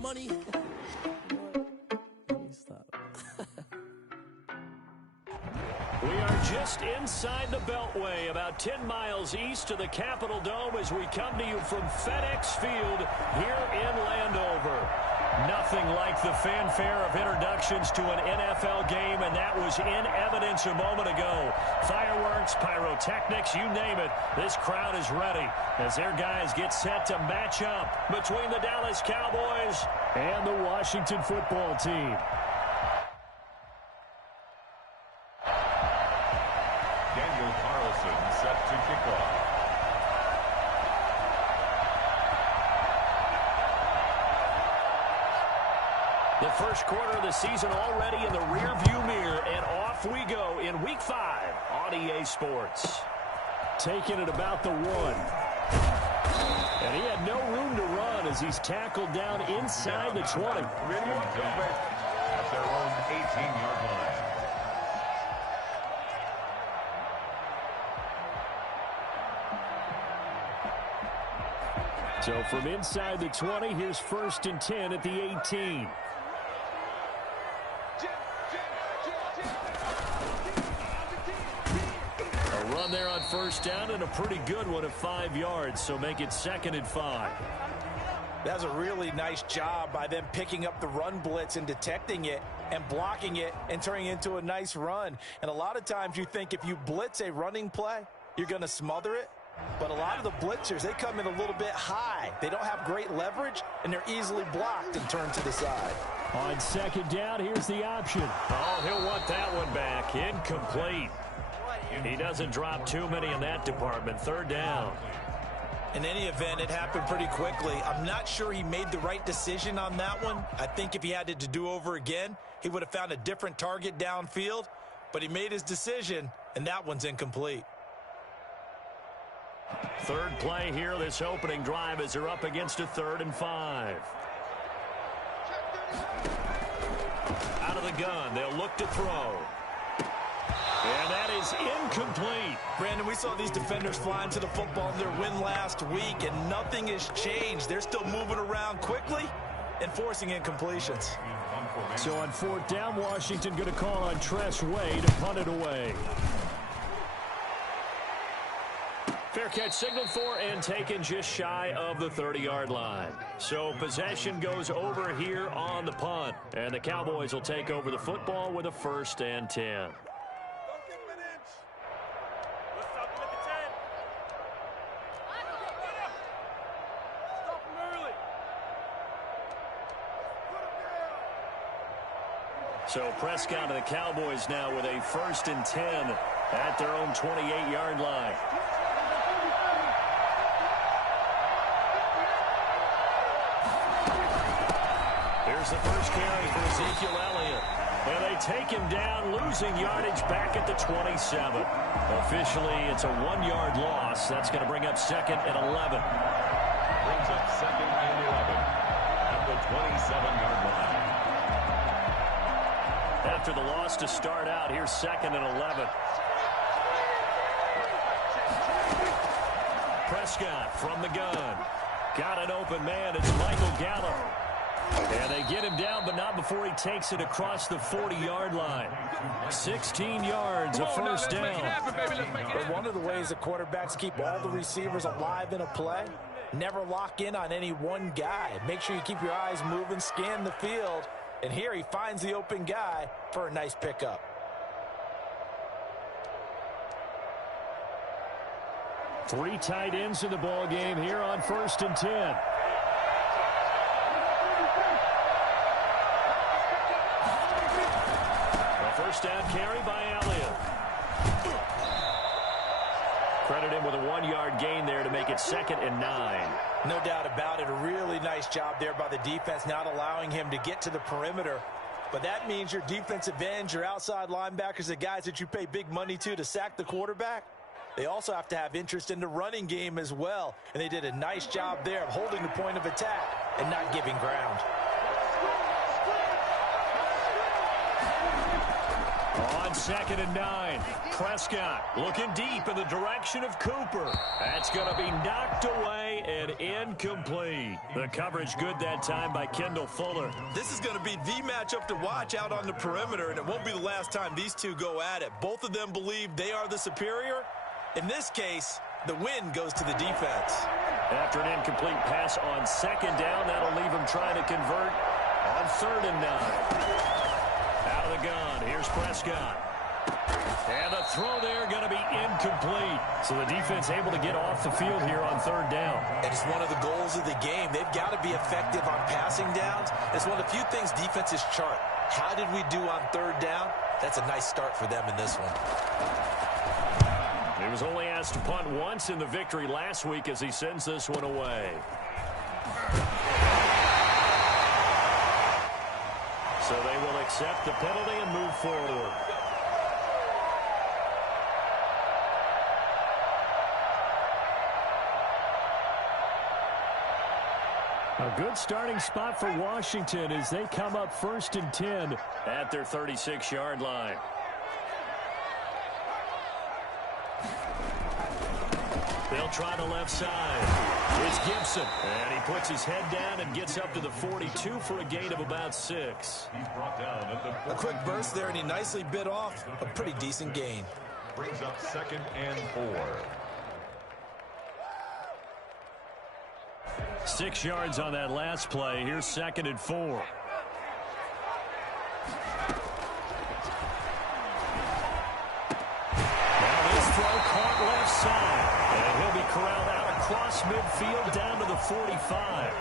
money. Stop. We are just inside the Beltway, about 10 miles east of the Capitol Dome as we come to you from FedEx Field here in Landover. Nothing like the fanfare of introductions to an NFL game, and that was in evidence a moment ago. Fireworks, pyrotechnics, you name it. This crowd is ready as their guys get set to match up between the Dallas Cowboys and the Washington football team. Set to kick off. The first quarter of the season already in the rearview mirror, and off we go in Week 5 on EA Sports. Taking it about the 1. And he had no room to run as he's tackled down inside the 20. At their own 18-yard line. So from inside the 20, here's 1st and 10 at the 18. A run there on 1st down and a pretty good one at 5 yards, so make it 2nd and 5. That's a really nice job by them picking up the run blitz and detecting it and blocking it and turning it into a nice run. And a lot of times you think if you blitz a running play, you're going to smother it. But a lot of the blitzers, they come in a little bit high. They don't have great leverage, and they're easily blocked and turned to the side. On 2nd down, here's the option. Oh, he'll want that one back. Incomplete. He doesn't drop too many in that department. 3rd down. In any event, it happened pretty quickly. I'm not sure he made the right decision on that one. I think if he had to do over again, he would have found a different target downfield. But he made his decision, and that one's incomplete. 3rd play here, this opening drive, as they're up against a 3rd and 5. Out of the gun, they'll look to throw. And that is incomplete. Brandon, we saw these defenders flying to the football in their win last week, and nothing has changed. They're still moving around quickly and forcing incompletions. So on 4th down, Washington going to call on Tress Way to punt it away. Fair catch signaled for and taken just shy of the 30-yard line. So possession goes over here on the punt. And the Cowboys will take over the football with a 1st and 10. So Prescott and the Cowboys now with a 1st and 10 at their own 28-yard line. Here's the first carry for Ezekiel Elliott. And they take him down, losing yardage back at the 27. Officially, it's a 1-yard loss. That's going to bring up 2nd and 11. Brings up 2nd and 11 at the 27-yard line. After the loss to start out, here's 2nd and 11. Prescott from the gun. Got an open man. It's Michael Gallup. And they get him down, but not before he takes it across the 40-yard line. 16 yards, a 1st down. But one of the ways the quarterbacks keep all the receivers alive in a play, never lock in on any one guy. Make sure you keep your eyes moving, scan the field. And here he finds the open guy for a nice pickup. Three tight ends in the ball game here on 1st and 10. First down carry by Elliott. Credit him with a 1-yard gain there to make it 2nd and 9. No doubt about it. A really nice job there by the defense, not allowing him to get to the perimeter. But that means your defensive ends, your outside linebackers, the guys that you pay big money to sack the quarterback, they also have to have interest in the running game as well. And they did a nice job there of holding the point of attack and not giving ground. On 2nd and 9, Prescott looking deep in the direction of Cooper. That's going to be knocked away and incomplete. The coverage good that time by Kendall Fuller. This is going to be the matchup to watch out on the perimeter, and it won't be the last time these two go at it. Both of them believe they are the superior. In this case, the win goes to the defense. After an incomplete pass on 2nd down, that'll leave him trying to convert on 3rd and 9. Out of the gun, here's Prescott. And the throw there going to be incomplete. So the defense able to get off the field here on 3rd down. And it's one of the goals of the game. They've got to be effective on passing downs. It's one of the few things defenses chart. How did we do on 3rd down? That's a nice start for them in this one. He was only asked to punt once in the victory last week as he sends this one away. So they will accept the penalty and move forward. A good starting spot for Washington as they come up 1st and 10 at their 36-yard line. They'll try the left side. It's Gibson. And he puts his head down and gets up to the 42 for a gain of about 6. He's brought down at the A quick burst there, and he nicely bit off a pretty decent gain. brings up 2nd and 4. 6 yards on that last play. Here's 2nd and 4. Now this throw caught left side. And he'll be corralled out across midfield down to the 45.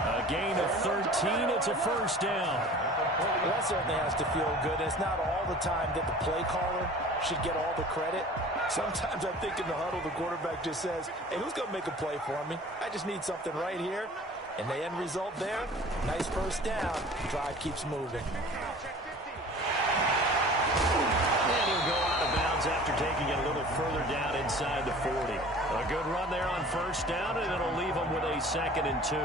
A gain of 13. It's a 1st down. Well, that certainly has to feel good. It's not all the time that the play caller should get all the credit. Sometimes I think in the huddle, the quarterback just says, hey, who's going to make a play for me? I just need something right here. And the end result there, nice 1st down. Drive keeps moving. And he'll go out of bounds after taking it a little further down inside the 40. A good run there on 1st down, and it'll leave him with a 2nd and 2.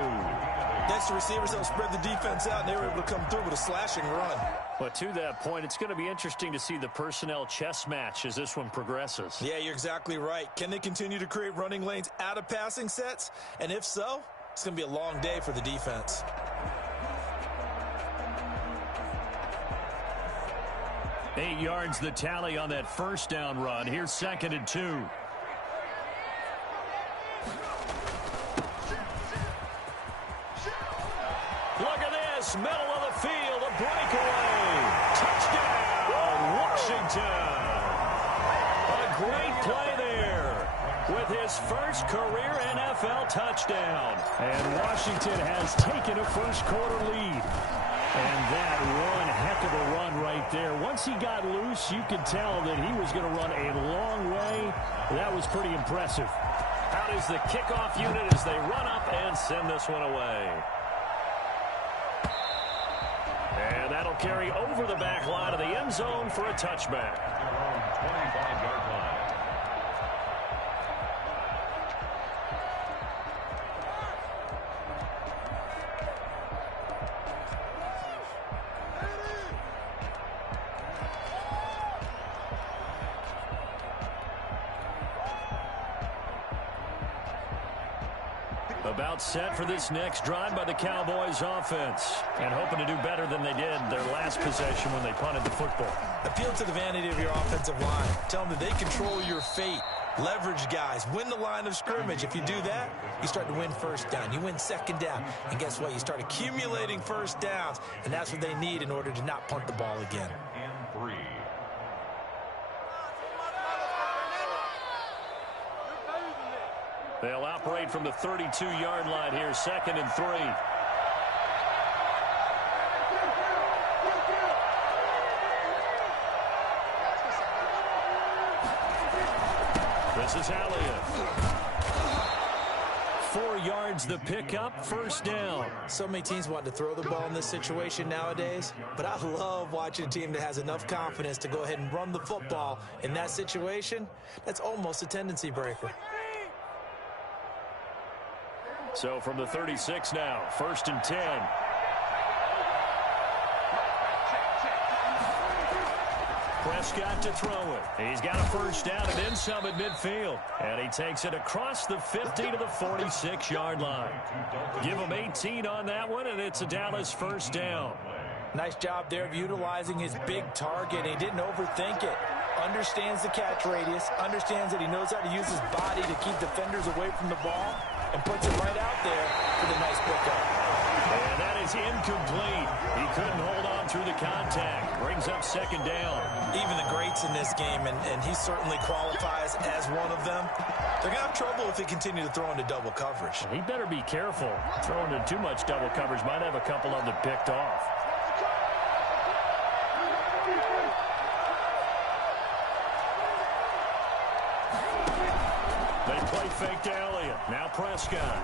Next, the receivers help spread the defense out, and they were able to come through with a slashing run. But to that point, it's going to be interesting to see the personnel chess match as this one progresses. Yeah, you're exactly right. Can they continue to create running lanes out of passing sets? And if so, it's going to be a long day for the defense. Eight yards the tally on that 1st down run. Here's 2nd and 2. Look at this, middle of the field, a breakaway. Touchdown, Washington. A great play there with his 1st career NFL touchdown. And Washington has taken a 1st quarter lead. And that one heck of a run right there. Once he got loose, you could tell that he was going to run a long way. That was pretty impressive. Out is the kickoff unit as they run up and send this one away. And that'll carry over the back line of the end zone for a touchback. 25-yard line. About set for this next drive by the Cowboys offense. And hoping to do better than they did their last possession when they punted the football. Appeal to the vanity of your offensive line. Tell them that they control your fate. Leverage guys. Win the line of scrimmage. If you do that, you start to win 1st down. You win 2nd down. And guess what? You start accumulating 1st downs. And that's what they need in order to not punt the ball again. And 3. They'll operate from the 32-yard line here, 2nd and 3. This is Elliott. 4 yards the pickup, 1st down. So many teams want to throw the ball in this situation nowadays, but I love watching a team that has enough confidence to go ahead and run the football in that situation. That's almost a tendency breaker. So from the 36 now, 1st and 10. Prescott to throw it. He's got a first down and then some at midfield. And he takes it across the 50 to the 46-yard line. Give him 18 on that one, and it's a Dallas first down. Nice job there of utilizing his big target. He didn't overthink it. Understands the catch radius. Understands that he knows how to use his body to keep defenders away from the ball. And puts it right out there for the nice pickup. And that is incomplete. He couldn't hold on through the contact. Brings up second down. Even the greats in this game, and he certainly qualifies as one of them, they're going to have trouble if they continue to throw into double coverage. He better be careful. Throwing into too much double coverage might have a couple of them picked off. They play fake to Elliott. Now Prescott.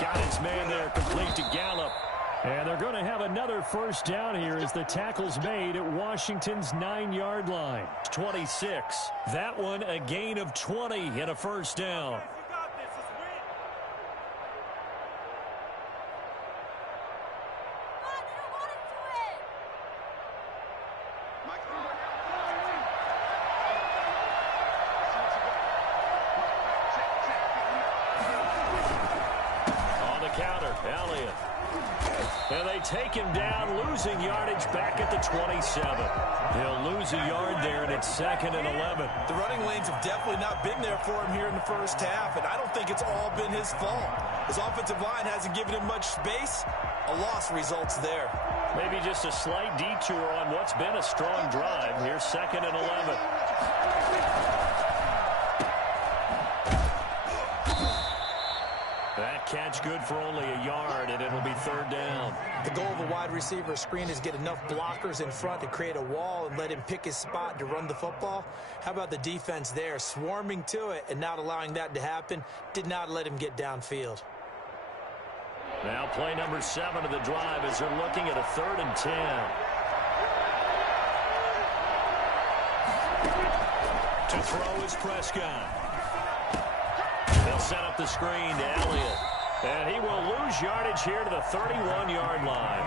Got his man there, complete to Gallup. And they're going to have another first down here as the tackle's made at Washington's 9-yard line. 26. That one a gain of 20 and a first down. Elliott. And they take him down, losing yardage back at the 27. He'll lose a yard there, and it's 2nd and 11. The running lanes have definitely not been there for him here in the first half, and I don't think it's all been his fault. His offensive line hasn't given him much space. A loss results there. Maybe just a slight detour on what's been a strong drive. Here's 2nd and 11. That catch good for only a yard, and it'll be 3rd down. The goal of a wide receiver screen is get enough blockers in front to create a wall and let him pick his spot to run the football. How about the defense there, swarming to it and not allowing that to happen? Did not let him get downfield. Now play number 7 of the drive as they're looking at a 3rd and 10. To throw is Prescott. They'll set up the screen to Elliott. And he will lose yardage here to the 31-yard line.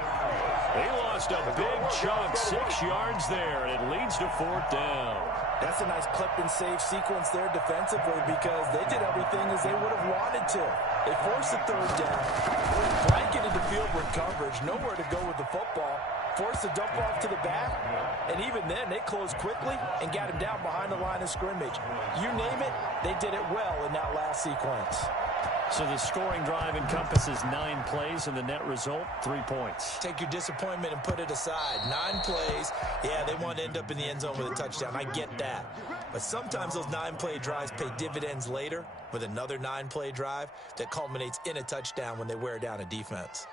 He lost a big chunk, 6 yards there, and it leads to 4th down. That's a nice clip and save sequence there defensively because they did everything as they would have wanted to. They forced the 3rd down, blanketed the field with coverage, nowhere to go with the football, forced the dump off to the back, and even then they closed quickly and got him down behind the line of scrimmage. You name it, they did it well in that last sequence. So the scoring drive encompasses 9 plays, and the net result, 3 points. Take your disappointment and put it aside. 9 plays. Yeah, they want to end up in the end zone with a touchdown. I get that. But sometimes those 9-play drives pay dividends later with another 9-play drive that culminates in a touchdown when they wear down a defense.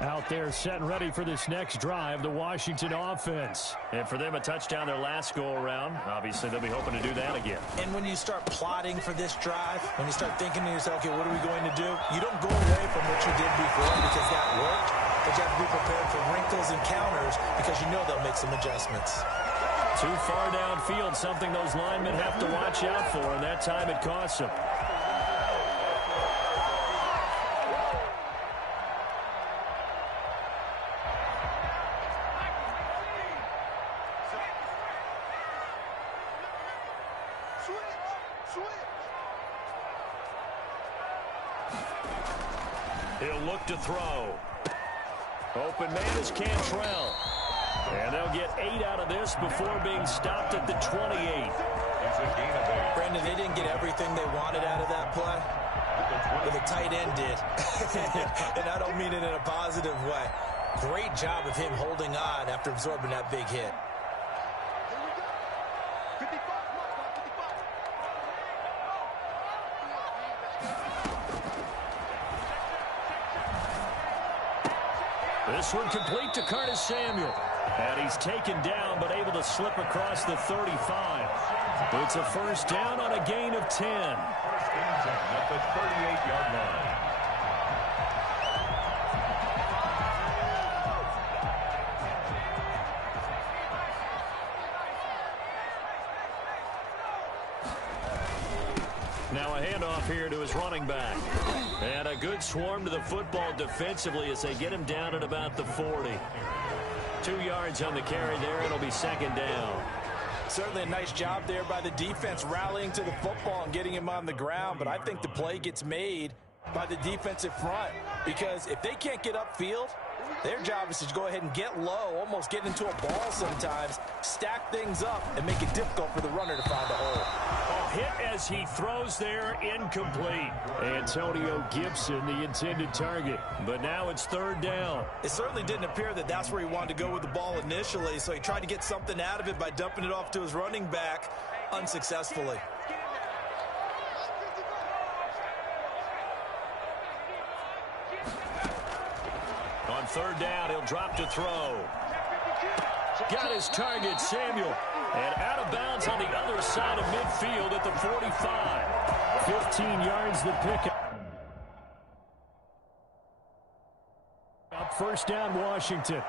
Out there set and ready for this next drive, the Washington offense. And for them, a touchdown their last go-around. Obviously, they'll be hoping to do that again. And when you start plotting for this drive, when you start thinking to yourself, okay, what are we going to do? You don't go away from what you did before because that worked, but you have to be prepared for wrinkles and counters because you know they'll make some adjustments. Too far downfield, something those linemen have to watch out for, and that time it costs them. He'll look to throw. Open man is Cantrell. And they'll get 8 out of this before being stopped at the 28. Brandon, they didn't get everything they wanted out of that play, but the tight end did. And I don't mean it in a positive way. Great job of him holding on after absorbing that big hit. This one complete to Curtis Samuel. And he's taken down but able to slip across the 35. It's a first down on a gain of 10. At the 38-yard line. Now a handoff here to his running back. And a good swarm to the football defensively as they get him down at about the 40. 2 yards on the carry there. It'll be second down. Certainly a nice job there by the defense rallying to the football and getting him on the ground. But I think the play gets made by the defensive front, because if they can't get upfield, their job is to go ahead and get low, almost get into a ball sometimes, stack things up, and make it difficult for the runner to find a hole. A hit as he throws there, incomplete. Antonio Gibson, the intended target. But now it's third down. It certainly didn't appear that that's where he wanted to go with the ball initially, so he tried to get something out of it by dumping it off to his running back unsuccessfully. On third down, he'll drop to throw. Got his target, Samuel. And out of bounds on the other side of midfield at the 45. 15 yards the pickup. First down, Washington.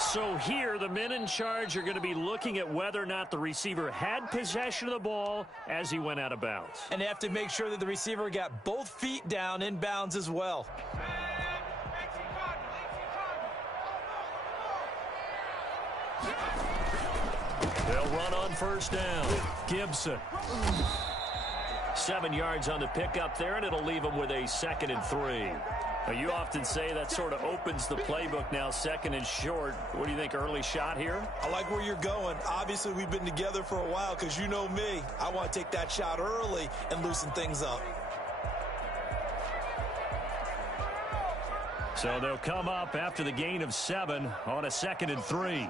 So here, the men in charge are going to be looking at whether or not the receiver had possession of the ball as he went out of bounds. And they have to make sure that the receiver got both feet down in bounds as well. They'll run on first down. Gibson. 7 yards on the pickup there, and it'll leave him with a 2nd and 3. Now, you often say that sort of opens the playbook now, 2nd and short. What do you think, early shot here? I like where you're going. Obviously, we've been together for a while because you know me. I want to take that shot early and loosen things up. So they'll come up after the gain of 7 on a 2nd and 3.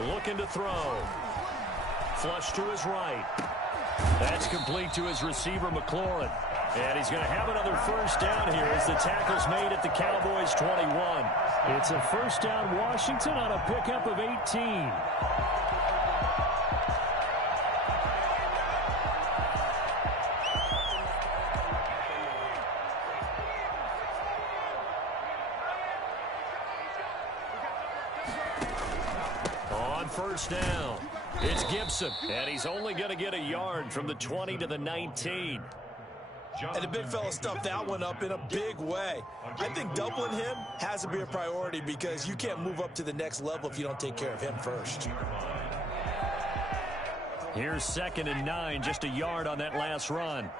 Looking to throw. Flush to his right. That's complete to his receiver, McLaurin. And he's going to have another first down here as the tackle's made at the Cowboys' 21. It's a first down, Washington, on a pickup of 18. On first down, it's Gibson, and he's only going to get a yard from the 20 to the 19. And the big fella stuffed that one up in a big way. I think doubling him has to be a priority because you can't move up to the next level if you don't take care of him first. Here's 2nd and 9, just a yard on that last run.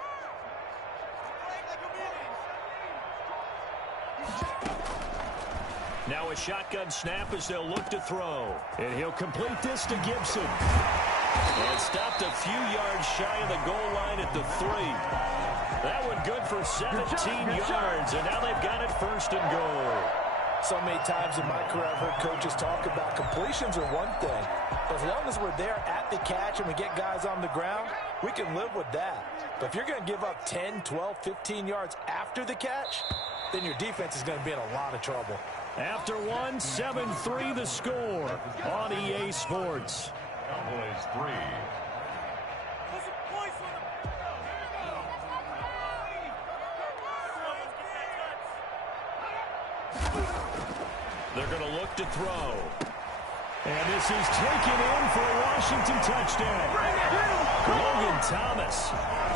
Now a shotgun snap as they'll look to throw. And he'll complete this to Gibson. And stopped a few yards shy of the goal line at the 3. That one good for 17 yards, and now they've got it 1st and goal. So many times in my career I've heard coaches talk about completions are one thing. But as long as we're there at the catch and we get guys on the ground, we can live with that. But if you're going to give up 10, 12, 15 yards after the catch, then your defense is going to be in a lot of trouble. After one, 7-3 the score on EA Sports. Cowboys 3. They're going to look to throw. And this is taken in for a Washington touchdown. Logan Thomas,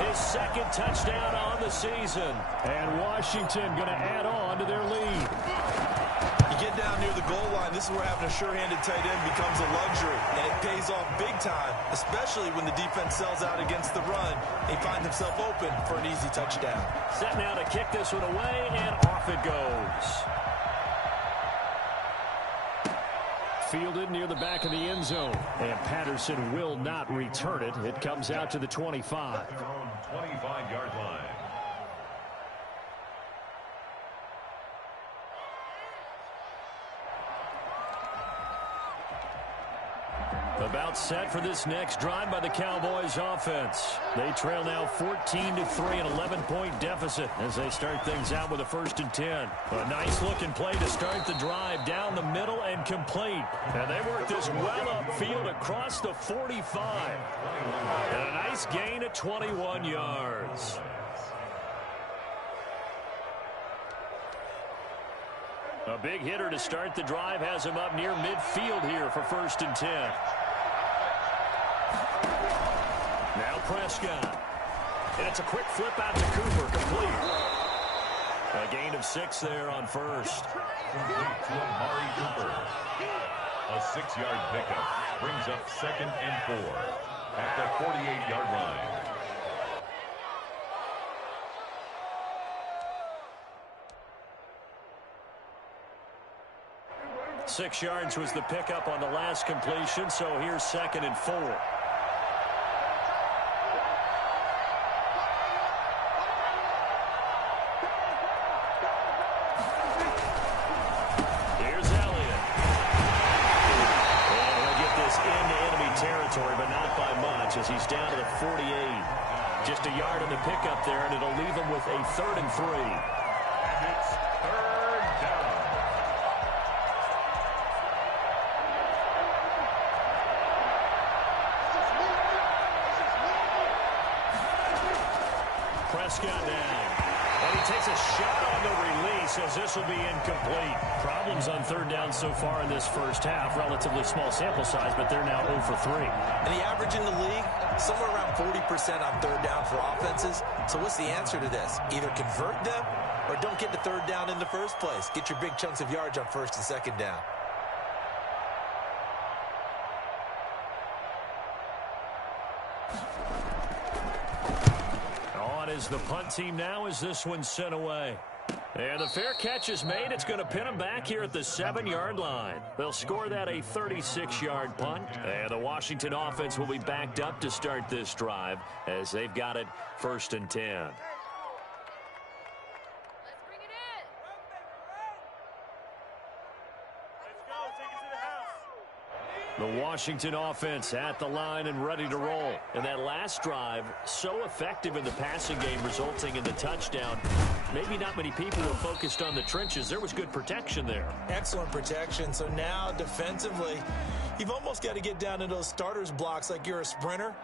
his 2nd touchdown on the season. And Washington going to add on to their lead. You get down near the goal line, this is where having a sure-handed tight end becomes a luxury. And it pays off big time, especially when the defense sells out against the run. He finds himself open for an easy touchdown. Set now to kick this one away, and off it goes. Fielded near the back of the end zone. And Patterson will not return it. It comes out to the 25. 25-yard line. About set for this next drive by the Cowboys offense. They trail now 14-3, an 11-point deficit as they start things out with a 1st and 10. A nice-looking play to start the drive down the middle and complete. And they work this well upfield across the 45. And a nice gain at 21 yards. A big hitter to start the drive has him up near midfield here for 1st and 10. Now Prescott. And it's a quick flip out to Cooper, complete. A gain of 6 there on first. Complete to Amari Cooper. A 6-yard pickup brings up 2nd and 4 at the 48-yard line. Six yards was the pickup on the last completion, so here's 2nd and 4. Here's Elliott. And he'll get this into enemy territory, but not by much as he's down to the 48. Just a yard on the pickup there, and it'll leave him with a 3rd and 3. And it's 3rd down. Prescott down. And he takes a shot on the release as this will be incomplete. Problems on 3rd down so far in this first half. Relatively small sample size, but they're now 0 for 3. And the average in the league, somewhere around 40% on 3rd down for offenses. So what's the answer to this? Either convert them or don't get to 3rd down in the first place. Get your big chunks of yards on 1st and 2nd down. On is the punt team now as this one's sent away. And the fair catch is made. It's going to pin them back here at the 7-yard line. They'll score that a 36-yard punt. And the Washington offense will be backed up to start this drive as they've got it 1st and 10. The Washington offense at the line and ready to roll. And that last drive, so effective in the passing game, resulting in the touchdown. Maybe not many people were focused on the trenches. There was good protection there. Excellent protection. So now defensively, you've almost got to get down to those starters blocks like you're a sprinter.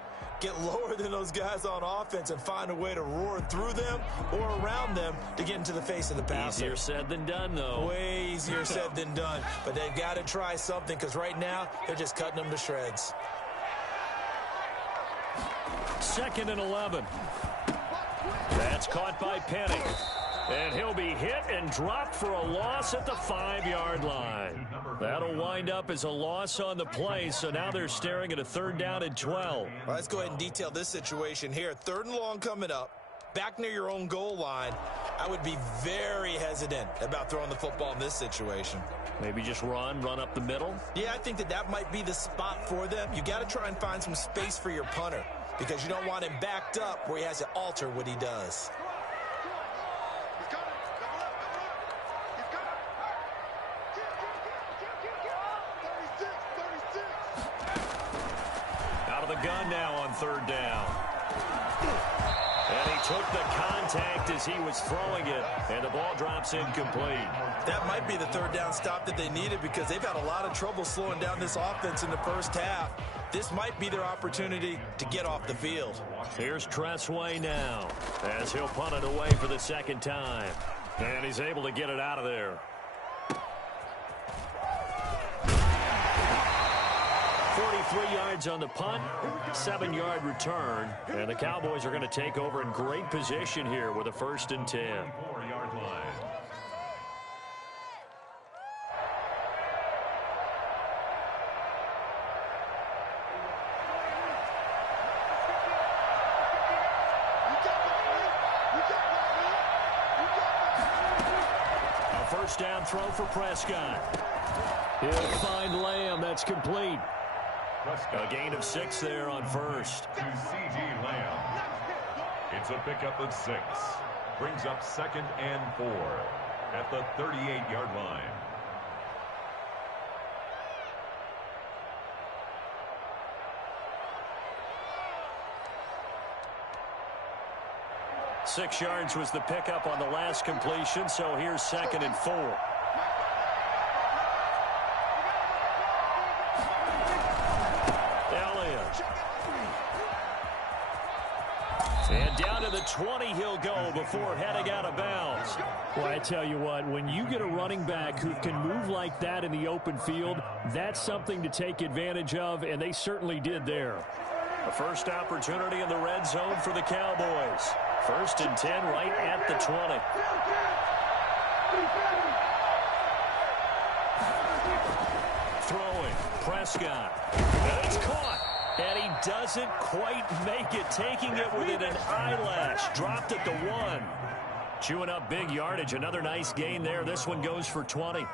Get lower than those guys on offense and find a way to roar through them or around them to get into the face of the passer. Easier said than done, though. Way easier said than done. But they've got to try something because right now they're just cutting them to shreds. 2nd and 11. That's caught by Penny. And he'll be hit and dropped for a loss at the 5-yard line. That'll wind up as a loss on the play, so now they're staring at a 3rd down and 12. Well, let's go ahead and detail this situation here. 3rd and long coming up, back near your own goal line. I would be very hesitant about throwing the football in this situation. Maybe just run up the middle? Yeah, I think that might be the spot for them. You got to try and find some space for your punter because you don't want him backed up where he has to alter what he does. Gun now on 3rd down. And he took the contact as he was throwing it, and the ball drops incomplete. That might be the 3rd down stop that they needed because they've had a lot of trouble slowing down this offense in the first half. This might be their opportunity to get off the field. Here's Tressway now as he'll punt it away for the 2nd time. And he's able to get it out of there. 43 yards on the punt, 7-yard return, and the Cowboys are going to take over in great position here with a 1st and 10. 4-yard line. A 1st down throw for Prescott. He'll find Lamb. That's complete. A gain of 6 there on 1st. To C.G. Lamb. It's a pickup of 6. Brings up 2nd and 4 at the 38-yard line. Six yards was the pickup on the last completion, so here's 2nd and 4. And down to the 20 he'll go before heading out of bounds. Well, I tell you what, when you get a running back who can move like that in the open field, that's something to take advantage of, and they certainly did there. A first opportunity in the red zone for the Cowboys. 1st and 10 right at the 20. Throwing, Prescott. And it's caught. And he doesn't quite make it, taking it within an eyelash. Dropped at the 1. Chewing up big yardage. Another nice gain there. This one goes for 20.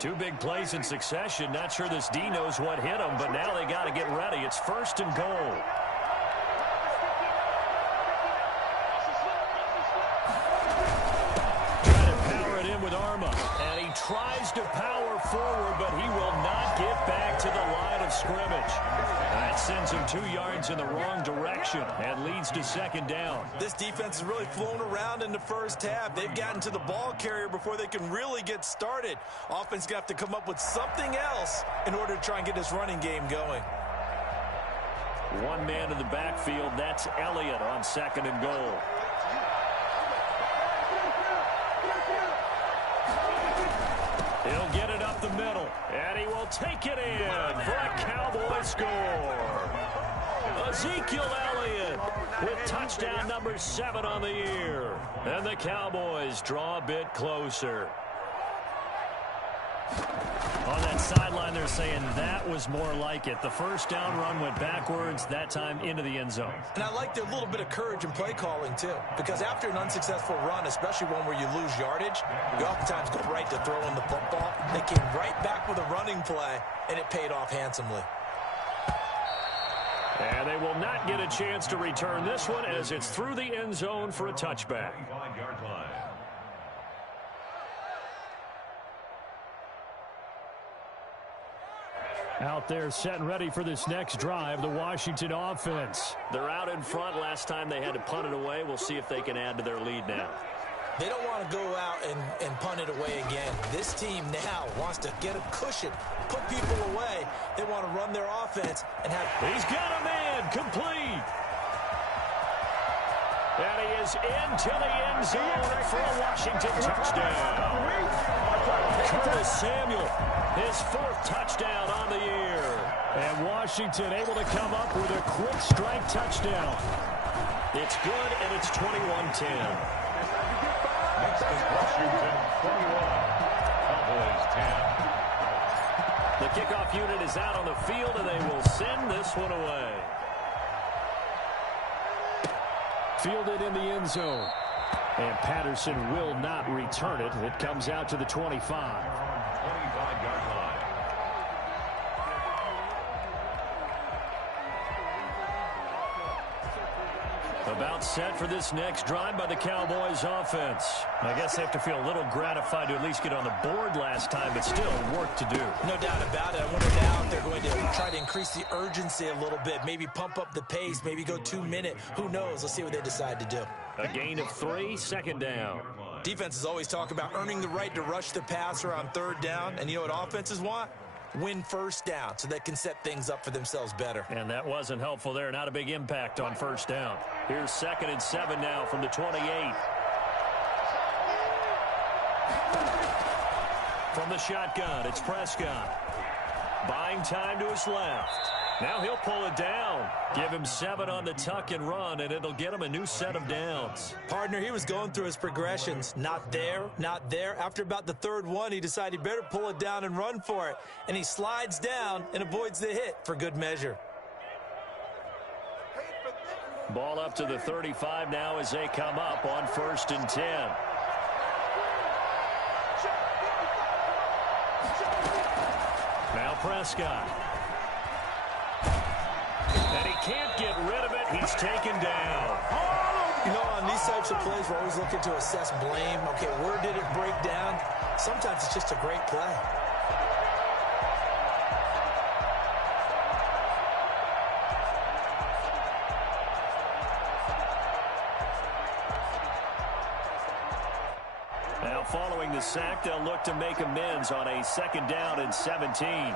2 big plays in succession. Not sure this D knows what hit him, but now they got to get ready. It's 1st and goal. Trying to power it in with Arma. And he tries to power forward, but he will not get back to the line of scrimmage. That sends him 2 yards in the wrong direction and leads to 2nd down. This defense has really flown around in the first half. They've gotten to the ball carrier before they can really get started. Offense got to come up with something else in order to try and get this running game going. 1 man in the backfield. That's Elliott on 2nd and goal. He'll get it up the middle, and he will take it in for a Cowboy score. Ezekiel Elliott with touchdown number 7 on the year. And the Cowboys draw a bit closer. On that sideline, they're saying that was more like it. The first down run went backwards, that time into the end zone. And I like their little bit of courage in play calling, too. Because after an unsuccessful run, especially one where you lose yardage, you oftentimes go right to throwing the football. They came right back with a running play, and it paid off handsomely. And they will not get a chance to return this one as it's through the end zone for a touchback. Out there set and ready for this next drive, the Washington offense. They're out in front. Last time they had to punt it away. We'll see if they can add to their lead now. They don't want to go out and punt it away again. This team now wants to get a cushion, put people away. They want to run their offense and have... He's got a man complete. And he is into the end zone for a Washington touchdown. Curtis Samuel, his 4th touchdown on the year. And Washington able to come up with a quick strike touchdown. It's good, and it's 21-10. Next is Washington 21, Cowboys 10. The kickoff unit is out on the field, and they will send this one away. Fielded in the end zone. And Patterson will not return it. It comes out to the 25. 25-yard line. About set for this next drive by the Cowboys offense. I guess they have to feel a little gratified to at least get on the board last time, but still work to do. No doubt about it. I wonder now if they're going to try to increase the urgency a little bit, maybe pump up the pace, maybe go 2-minute. Who knows? Let's see what they decide to do. A gain of 3, 2nd down. Defenses always talk about earning the right to rush the passer on 3rd down, and you know what offenses want? Win 1st down so they can set things up for themselves better. And that wasn't helpful there. Not a big impact on 1st down. Here's 2nd and 7 now from the 28. From the shotgun, it's Prescott. Buying time to his left. Now he'll pull it down. Give him 7 on the tuck and run, and it'll get him a new set of downs. Partner, he was going through his progressions. Not there, not there. After about the 3rd one, he decided he better pull it down and run for it. And he slides down and avoids the hit for good measure. Ball up to the 35 now as they come up on 1st and 10. Now Prescott. And he can't get rid of it. He's taken down. You know, on these types of plays, we're always looking to assess blame. Okay, where did it break down? Sometimes it's just a great play. Now following the sack, they'll look to make amends on a 2nd down and 17.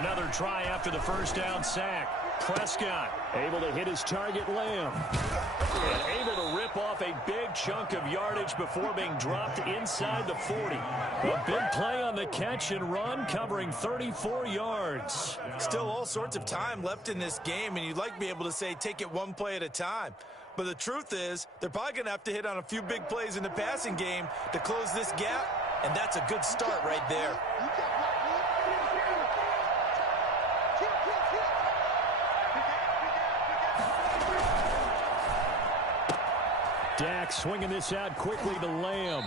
Another try after the first down sack. Prescott able to hit his target, Lamb. and able to rip off a big chunk of yardage before being dropped inside the 40. A big play on the catch and run, covering 34 yards. Still all sorts of time left in this game, and you'd like to be able to say take it one play at a time. But the truth is, they're probably going to have to hit on a few big plays in the passing game to close this gap, and that's a good start right there. Dak swinging this out quickly to Lamb.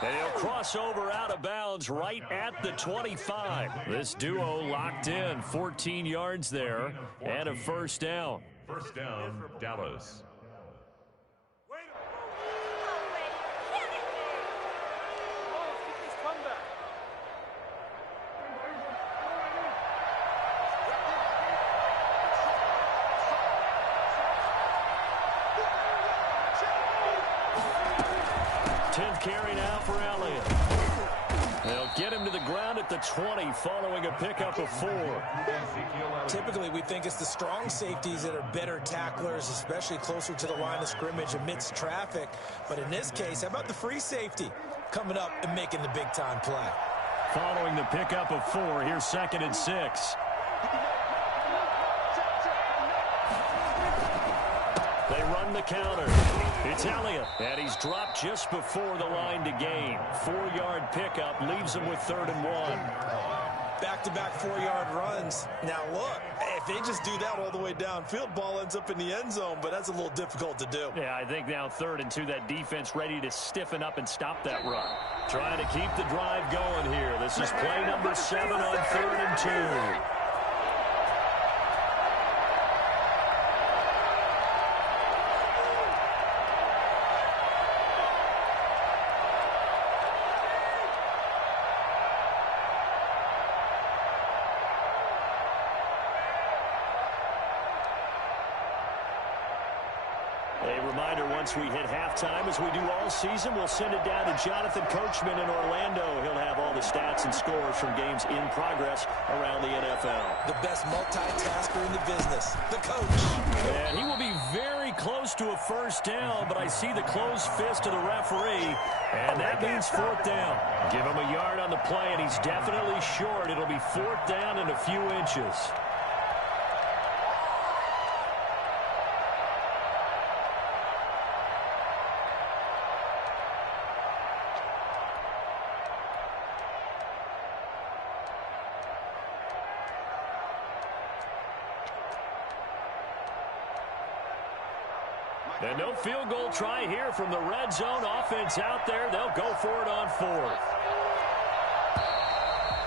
And he'll cross over out of bounds right at the 25. This duo locked in, 14 yards there, and a first down. First down, Dallas. 10th carry now for Elliott. They'll get him to the ground at the 20 following a pickup of 4. Typically, we think it's the strong safeties that are better tacklers, especially closer to the line of scrimmage amidst traffic. But in this case, how about the free safety coming up and making the big-time play? Following the pickup of 4, here's 2nd and 6. They run the counter. It's Elliott, and he's dropped just before the line to gain. 4-yard pickup leaves him with 3rd and 1. Back-to-back 4-yard runs. Now, look, if they just do that all the way downfield, ball ends up in the end zone, but that's a little difficult to do. Yeah, I think now 3rd and 2, that defense ready to stiffen up and stop that run. Trying to keep the drive going here. This is play number 7 on 3rd and 2. A reminder, once we hit halftime, as we do all season, we'll send it down to Jonathan Coachman in Orlando. He'll have all the stats and scores from games in progress around the NFL. The best multitasker in the business, the coach. And he will be very close to a first down, but I see the closed fist of the referee, and that means 4th down. Give him a yard on the play, and he's definitely short. It'll be 4th down and a few inches. And no field goal try here from the red zone. Offense out there. They'll go for it on 4th.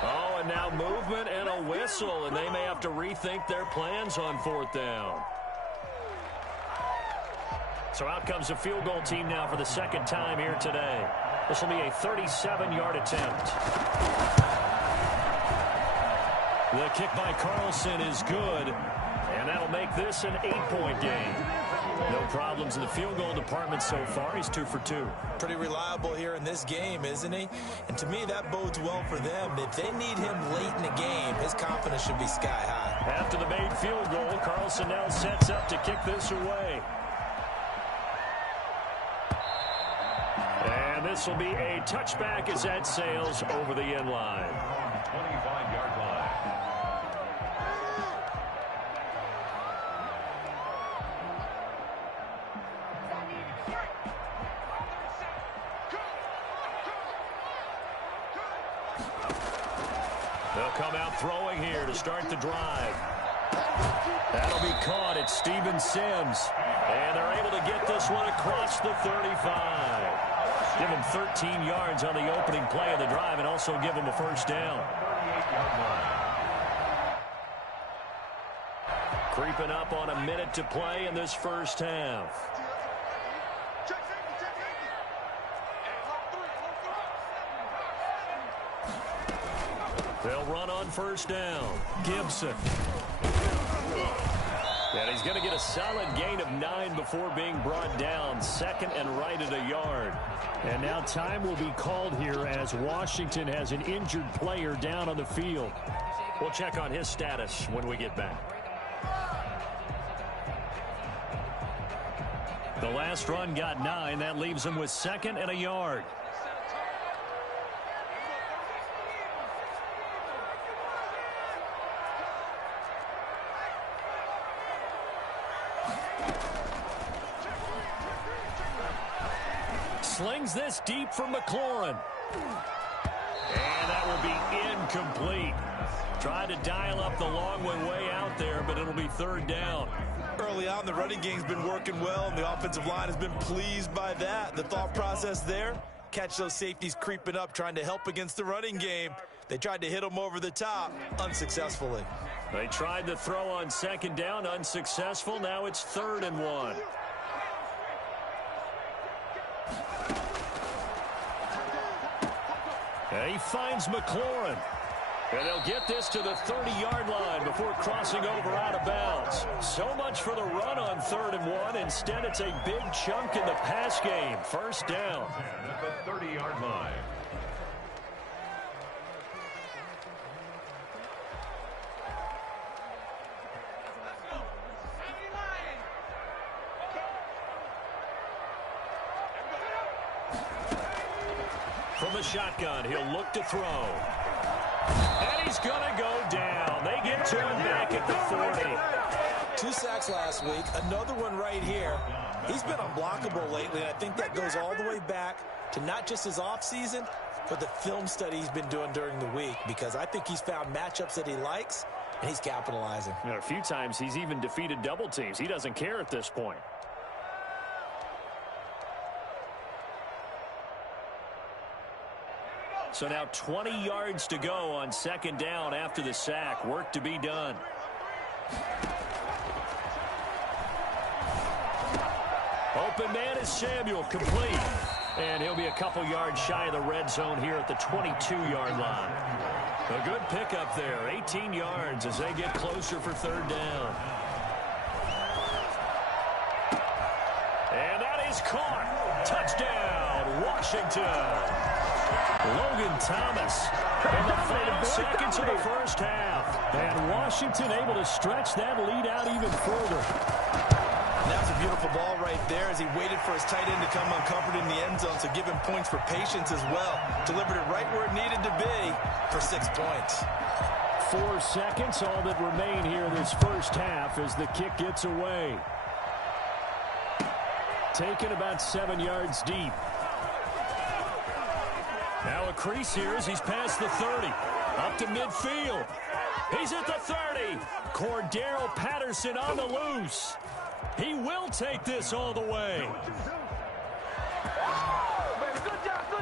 Oh, and now movement and a whistle, and they may have to rethink their plans on 4th down. So out comes the field goal team now for the 2nd time here today. This will be a 37-yard attempt. The kick by Carlson is good, and that'll make this an 8-point game. No problems in the field goal department so far. He's 2 for 2. Pretty reliable here in this game, isn't he? And to me, that bodes well for them. If they need him late in the game, his confidence should be sky high. After the made field goal, Carlson now sets up to kick this away. And this will be a touchback as that sails over the end line. 25-yard line. They'll come out throwing here to start the drive. That'll be caught. It's Steven Sims. And they're able to get this one across the 35. Give him 13 yards on the opening play of the drive and also give him a first down. Creeping up on a minute to play in this first half. They'll run on first down. Gibson. And he's going to get a solid gain of 9 before being brought down. 2nd and right at a yard. And now time will be called here as Washington has an injured player down on the field. We'll check on his status when we get back. The last run got 9. That leaves him with 2nd and a yard. Slings this deep from McLaurin. And that will be incomplete. Tried to dial up the long way out there, but it'll be 3rd down. Early on, the running game's been working well, and the offensive line has been pleased by that. The thought process there, catch those safeties creeping up, trying to help against the running game. They tried to hit them over the top, unsuccessfully. They tried to throw on 2nd down, unsuccessful. Now it's 3rd and 1. And he finds McLaurin. And they'll get this to the 30-yard line before crossing over out of bounds. So much for the run on 3rd and 1. Instead, it's a big chunk in the pass game. 1st down. At the 30-yard line. From the shotgun, he'll look to throw. And he's going to go down. They get to him back at the 40. 2 sacks last week, another one right here. He's been unblockable lately, and I think that goes all the way back to not just his offseason, but the film study he's been doing during the week, because I think he's found matchups that he likes, and he's capitalizing. You know, a few times he's even defeated double teams. He doesn't care at this point. So now 20 yards to go on 2nd down after the sack. Work to be done. Open man is Samuel, complete. And he'll be a couple yards shy of the red zone here at the 22-yard line. A good pickup there, 18 yards as they get closer for 3rd down. And that is caught. Touchdown, Washington. Logan Thomas in the final seconds of the 1st half. And Washington able to stretch that lead out even further. And that was a beautiful ball right there as he waited for his tight end to come uncovered in the end zone, so give him points for patience as well. Delivered it right where it needed to be for 6 points. 4 seconds, all that remain here in this 1st half as the kick gets away. Taken about 7 yards deep. Now a crease here as he's past the 30. Up to midfield. He's at the 30. Cordero Patterson on the loose. He will take this all the way.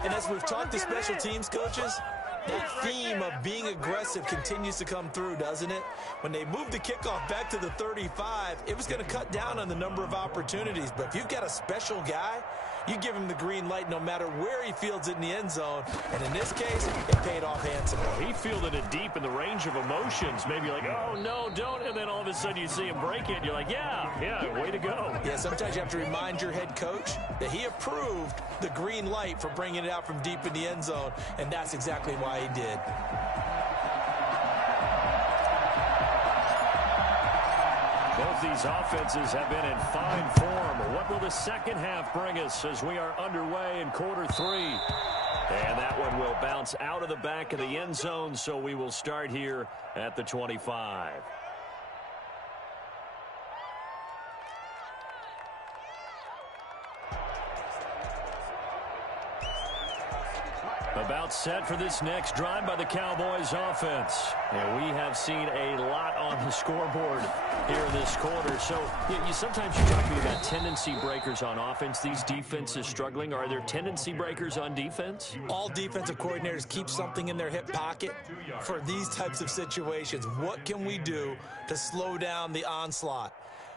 And as we've talked to special teams coaches, that theme of being aggressive continues to come through, doesn't it? When they moved the kickoff back to the 35, it was going to cut down on the number of opportunities. But if you've got a special guy, you give him the green light no matter where he fields it in the end zone. And in this case, it paid off handsomely. He fielded it deep in the range of emotions. Maybe like, oh, no, don't. And then all of a sudden you see him break it. You're like, yeah, way to go. Yeah, sometimes you have to remind your head coach that he approved the green light for bringing it out from deep in the end zone. And that's exactly why he did. Both these offenses have been in fine form. What will the 2nd half bring us as we are underway in quarter 3? And that one will bounce out of the back of the end zone, so we will start here at the 25. About set for this next drive by the Cowboys offense. And we have seen a lot on the scoreboard here this quarter. So sometimes you talk to me about tendency breakers on offense. These defenses struggling. Are there tendency breakers on defense? All defensive coordinators keep something in their hip pocket for these types of situations. What can we do to slow down the onslaught?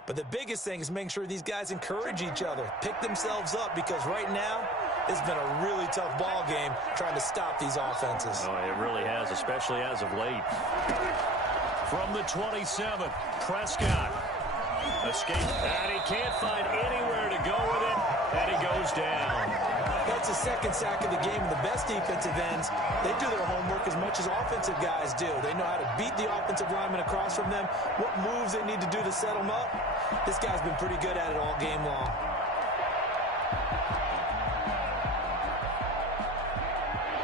But the biggest thing is making sure these guys encourage each other, pick themselves up, because right now it's been a really tough ball game trying to stop these offenses. Oh, it really has, especially as of late. From the 27, Prescott. Escape. And he can't find anywhere to go with it. And he goes down. That's the second sack of the game. And the best defensive ends, they do their homework as much as offensive guys do. They know how to beat the offensive lineman across from them, what moves they need to do to set them up. This guy's been pretty good at it all game long.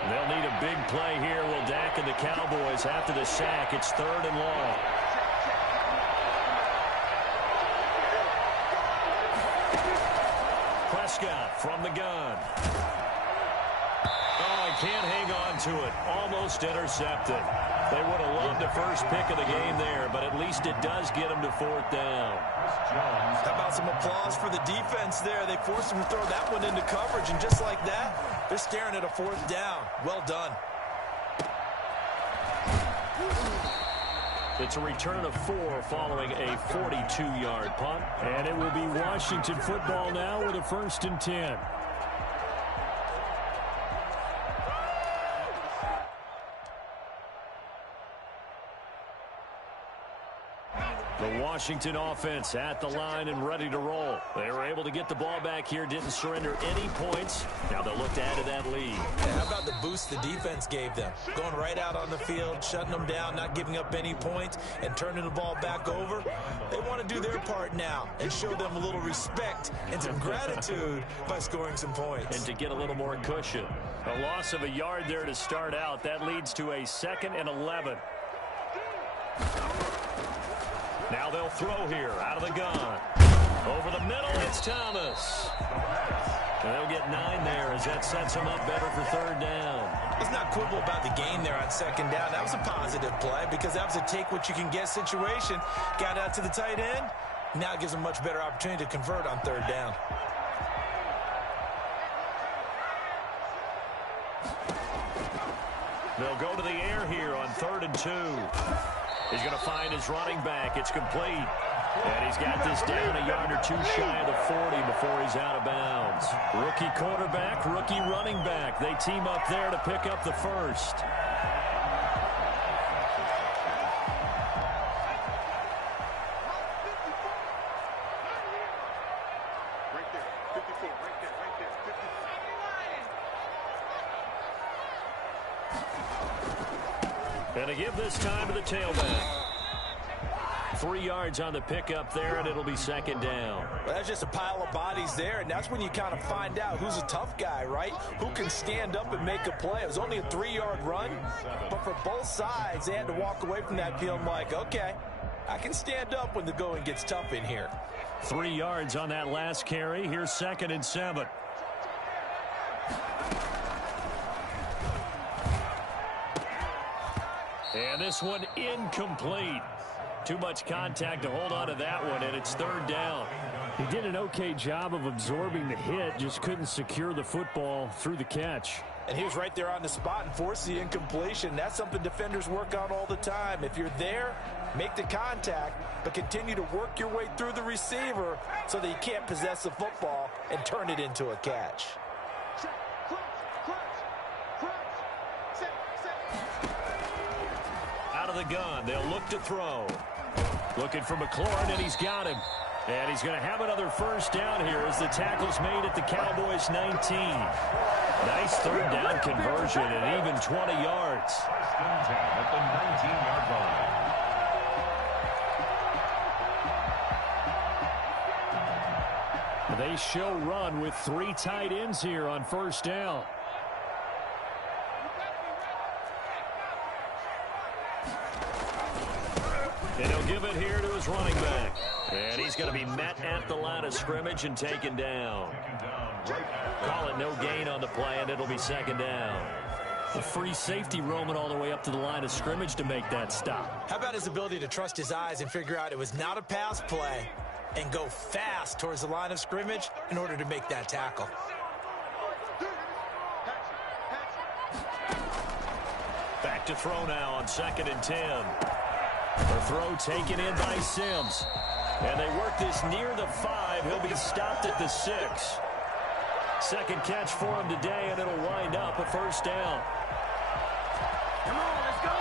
They'll need a big play here. Will Dak and the Cowboys after the sack. It's 3rd and long. Prescott from the gun. Oh, he can't hang on to it. Almost intercepted. They would have loved the first pick of the game there, but at least it does get them to 4th down. How about some applause for the defense there? They forced him to throw that one into coverage, and just like that, they're staring at a 4th down. Well done. It's a return of 4 following a 42-yard punt. And it will be Washington football now with a 1st and 10. The Washington offense at the line and ready to roll. They were able to get the ball back here, didn't surrender any points. Now they'll look to add to that lead. Yeah, how about the boost the defense gave them? Going right out on the field, shutting them down, not giving up any points, and turning the ball back over. They want to do their part now and show them a little respect and some gratitude by scoring some points. And to get a little more cushion. A loss of a yard there to start out. That leads to a 2nd and 11. Now they'll throw here out of the gun. Over the middle, it's Thomas. And they'll get 9 there as that sets them up better for 3rd down. Let's not quibble about the gain there on 2nd down. That was a positive play because that was a take-what-you-can-get situation. Got out to the tight end. Now it gives them a much better opportunity to convert on 3rd down. They'll go to the air here on 3rd and 2. He's going to find his running back. It's complete. And he's got this down a yard or 2 shy of the 40 before he's out of bounds. Rookie quarterback, rookie running back. They team up there to pick up the 1st. And a give this time to the tailback. 3 yards on the pickup there, and it'll be 2nd down. Well, that's just a pile of bodies there, and that's when you kind of find out who's a tough guy, right? Who can stand up and make a play. It was only a 3-yard run, but for both sides, they had to walk away from that field like, okay, I can stand up when the going gets tough in here. 3 yards on that last carry. Here's 2nd and 7. And this one incomplete. Too much contact to hold on to that one, and it's 3rd down. He did an okay job of absorbing the hit, just couldn't secure the football through the catch. And he was right there on the spot and forced the incompletion. That's something defenders work on all the time. If you're there, make the contact, but continue to work your way through the receiver so that you can't possess the football and turn it into a catch. Out of the gun, they'll look to throw. Looking for McLaurin, and he's got him. And he's going to have another 1st down here as the tackle's made at the Cowboys' 19. Nice 3rd down conversion and even 20 yards. 1st and 10 at the 19-yard line. They show run with 3 tight ends here on 1st down. And he'll give it here to his running back. And he's going to be met at the line of scrimmage and taken down. Call it no gain on the play, and it'll be 2nd down. A free safety roaming all the way up to the line of scrimmage to make that stop. How about his ability to trust his eyes and figure out it was not a pass play and go fast towards the line of scrimmage in order to make that tackle? Back to throw now on 2nd and 10. The throw taken in by Sims. And they work this near the 5. He'll be stopped at the 6. Second catch for him today, and it'll wind up a 1st down. Come on, let's go.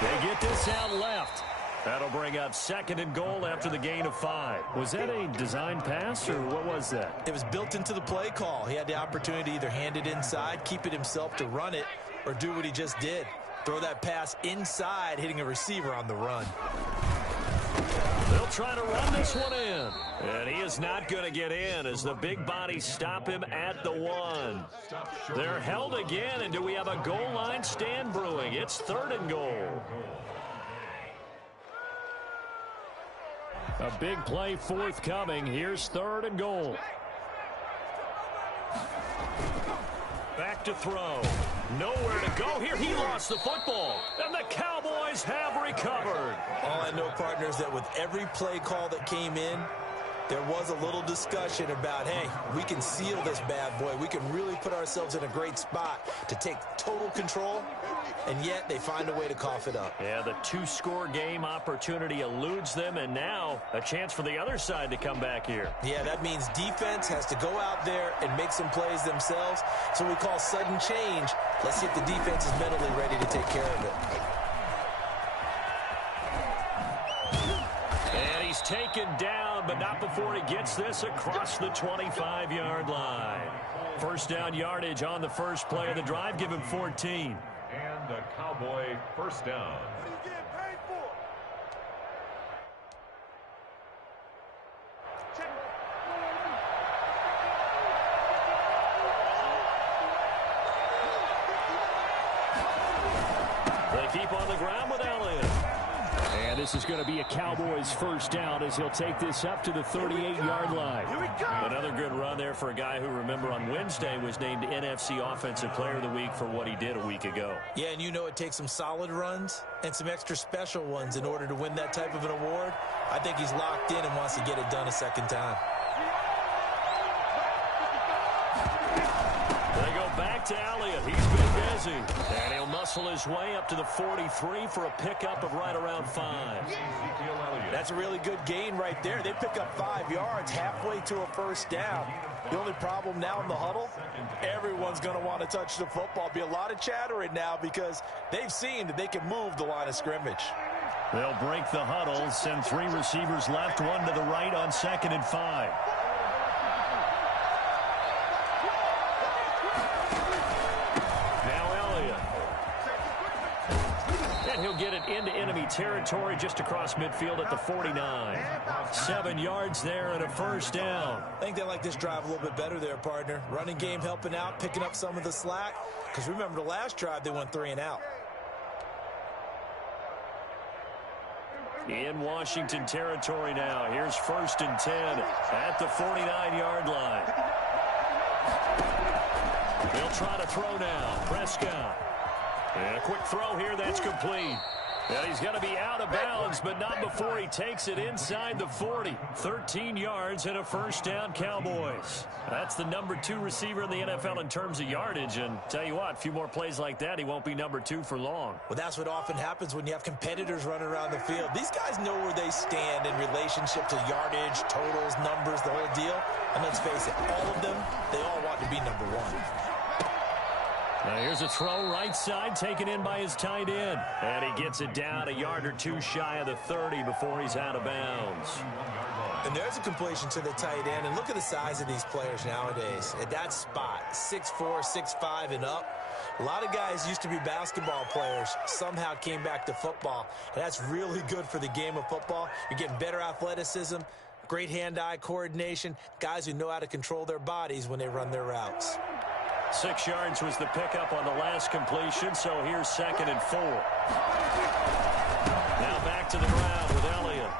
They get this out left. That'll bring up 2nd and goal after the gain of 5. Was that a design pass, or what was that? It was built into the play call. He had the opportunity to either hand it inside, keep it himself to run it, or do what he just did. Throw that pass inside, hitting a receiver on the run. They'll try to run this one in. And he is not going to get in as the big bodies stop him at the 1. They're held again, and do we have a goal line stand brewing? It's 3rd and goal. A big play forthcoming. Here's 3rd and goal. Back to throw. Nowhere to go here. He lost the football. And the Cowboys have recovered. All I know, partner, is that with every play call that came in, there was a little discussion about, hey, we can seal this bad boy. We can really put ourselves in a great spot to take total control, and yet they find a way to cough it up. Yeah, the 2-score game opportunity eludes them, and now a chance for the other side to come back here. Yeah, that means defense has to go out there and make some plays themselves. So we call sudden change. Let's see if the defense is mentally ready to take care of it. And he's taken down, but not before he gets this across the 25-yard line. 1st down yardage on the first play of the drive. Give him 14. And a Cowboy 1st down. They keep on the ground with Elliott. And this is going to be a Cowboys 1st down as he'll take this up to the 38-yard line. Another good run there for a guy who, remember, on Wednesday was named NFC Offensive Player of the Week for what he did a week ago. Yeah, and you know it takes some solid runs and some extra special ones in order to win that type of an award. I think he's locked in and wants to get it done a 2nd time. They go back to Elliott. He's been busy. And he'll muscle his way up to the 43 for a pickup of right around 5. That's a really good gain right there. They pick up 5 yards halfway to a 1st down. The only problem now in the huddle, everyone's going to want to touch the football. Be a lot of chattering now because they've seen that they can move the line of scrimmage. They'll break the huddle, send 3 receivers left, 1 to the right on 2nd and 5. He'll get it into enemy territory just across midfield at the 49. 7 yards there and a 1st down. I think they like this drive a little bit better there, partner. Running game helping out, picking up some of the slack. Because remember, the last drive they went 3 and out. In Washington territory now. Here's 1st and 10 at the 49-yard line. They'll try to throw now. Prescott. And a quick throw here, that's complete. And he's going to be out of bounds, but not before he takes it inside the 40. 13 yards and a 1st down, Cowboys. That's the number 2 receiver in the NFL in terms of yardage. And tell you what, a few more plays like that, he won't be number 2 for long. Well, that's what often happens when you have competitors running around the field. These guys know where they stand in relationship to yardage, totals, numbers, the whole deal. And let's face it, all of them, they all want to be number 1. Now here's a throw right side taken in by his tight end. And he gets it down a yard or 2 shy of the 30 before he's out of bounds. And there's a completion to the tight end. And look at the size of these players nowadays. At that spot, 6'4", 6'5", and up. A lot of guys used to be basketball players, somehow came back to football. And that's really good for the game of football. You're getting better athleticism, great hand-eye coordination, guys who know how to control their bodies when they run their routes. 6 yards was the pickup on the last completion, so here's 2nd and 4. Now back to the ground with Elliott.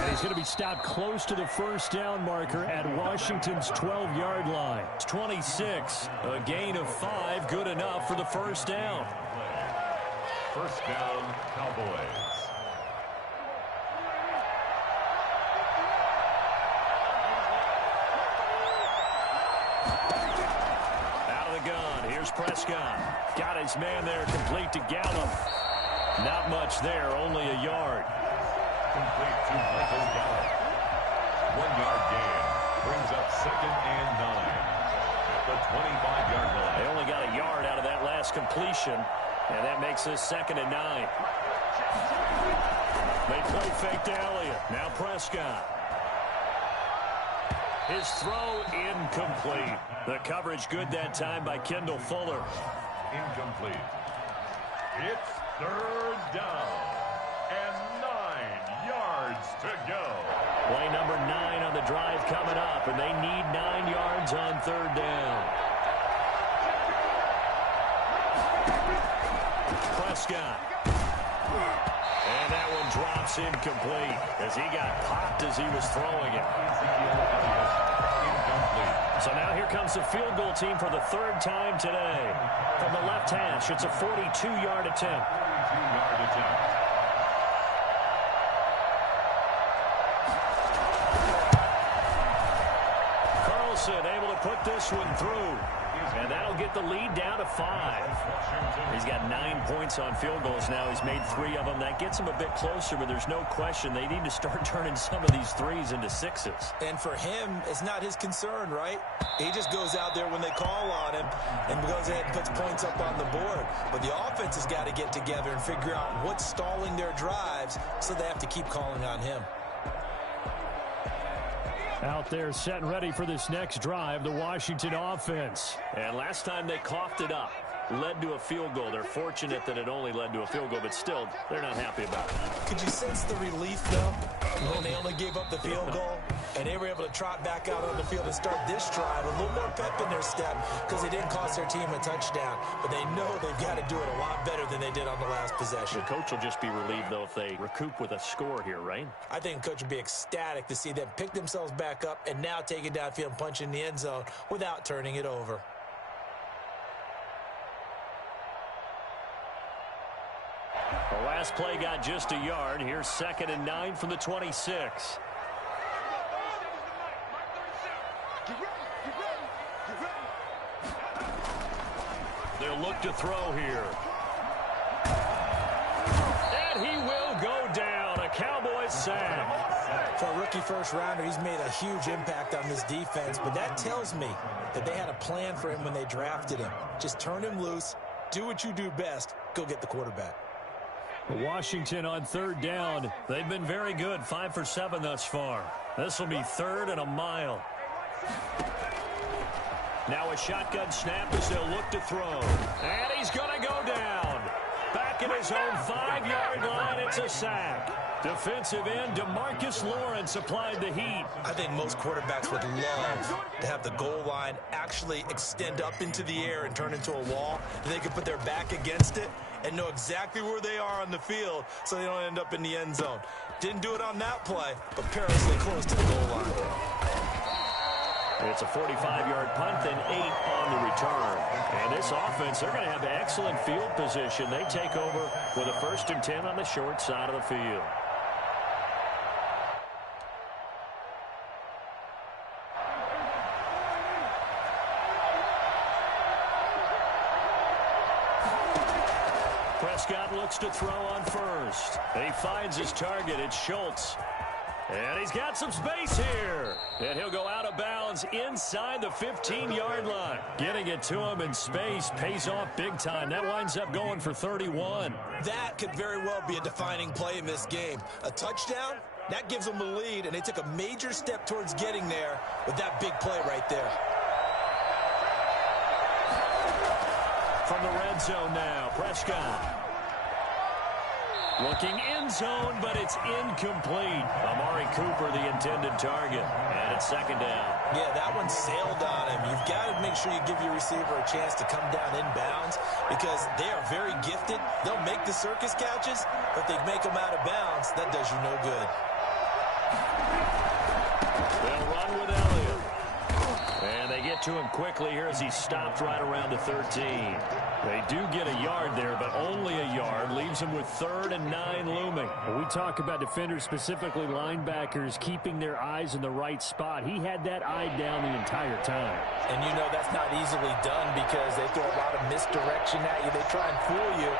And he's going to be stopped close to the 1st down marker at Washington's 12-yard line. It's 26. A gain of 5, good enough for the 1st down. 1st down, Cowboys. Here's Prescott. Got his man there complete to Gallup. Not much there, only a yard. Complete to Michael Gallup. 1-yard gain. Brings up 2nd and 9. At the 25-yard line. They only got a yard out of that last completion, and that makes this 2nd and 9. They play fake to Elliott. Now Prescott. His throw incomplete. The coverage good that time by Kendall Fuller. Incomplete. It's 3rd down and 9 yards to go. Play number 9 on the drive coming up, and they need 9 yards on 3rd down. Prescott. And that one drops incomplete as he got popped as he was throwing it. So now here comes the field goal team for the 3rd time today. From the left hash, it's a 42-yard attempt. 42-yard attempt. Carlson able to put this one through. And that'll get the lead down to 5. He's got 9 points on field goals now. He's made 3 of them. That gets him a bit closer, but there's no question they need to start turning some of these 3s into 6s. And for him, it's not his concern, right? He just goes out there when they call on him and goes ahead and puts points up on the board. But the offense has got to get together and figure out what's stalling their drives, so they have to keep calling on him. Out there set and ready for this next drive, the Washington offense. And last time they coughed it up, led to a field goal. They're fortunate that it only led to a field goal, but still, they're not happy about it. Could you sense the relief, though, when they only gave up the field goal and they were able to trot back out on the field and start this drive a little more pep in their step because they didn't cost their team a touchdown, but they know they've got to do it a lot better than they did on the last possession. The coach will just be relieved, though, if they recoup with a score here, right? I think the coach would be ecstatic to see them pick themselves back up and now take it downfield and punch in the end zone without turning it over. The last play got just a yard. Here's 2nd and 9 from the 26. They'll look to throw here. And he will go down. A Cowboys sack. For a rookie first-rounder, he's made a huge impact on this defense, but that tells me that they had a plan for him when they drafted him. Just turn him loose, do what you do best, go get the quarterback. Washington on 3rd down. They've been very good, 5 for 7 thus far. This will be 3rd and a mile. Now a shotgun snap as they'll look to throw. And he's going to go down. Back at his own 5-yard line, it's a sack. Defensive end DeMarcus Lawrence applied the heat. I think most quarterbacks would love to have the goal line actually extend up into the air and turn into a wall, and they can put their back against it and know exactly where they are on the field so they don't end up in the end zone. Didn't do it on that play, but perilously close to the goal line. It's a 45-yard punt, then 8 on the return. And this offense, they're going to have excellent field position. They take over with a 1st and 10 on the short side of the field. Prescott looks to throw on 1st. He finds his target. It's Schultz. And he's got some space here. And he'll go out of bounds inside the 15-yard line. Getting it to him in space pays off big time. That winds up going for 31. That could very well be a defining play in this game. A touchdown, that gives them the lead, and they took a major step towards getting there with that big play right there. From the red zone now, Prescott. Looking in zone, but it's incomplete. Amari Cooper, the intended target. And it's 2nd down. Yeah, that one sailed on him. You've got to make sure you give your receiver a chance to come down inbounds because they are very gifted. They'll make the circus catches, but if they make them out of bounds, that does you no good. They'll run with Elliott. And they get to him quickly here as he stopped right around the 13. They do get a yard there, but only a yard. Leaves him with 3rd and 9 looming. When we talk about defenders, specifically linebackers, keeping their eyes in the right spot. He had that eye down the entire time. And you know that's not easily done because they throw a lot of misdirection at you. They try and fool you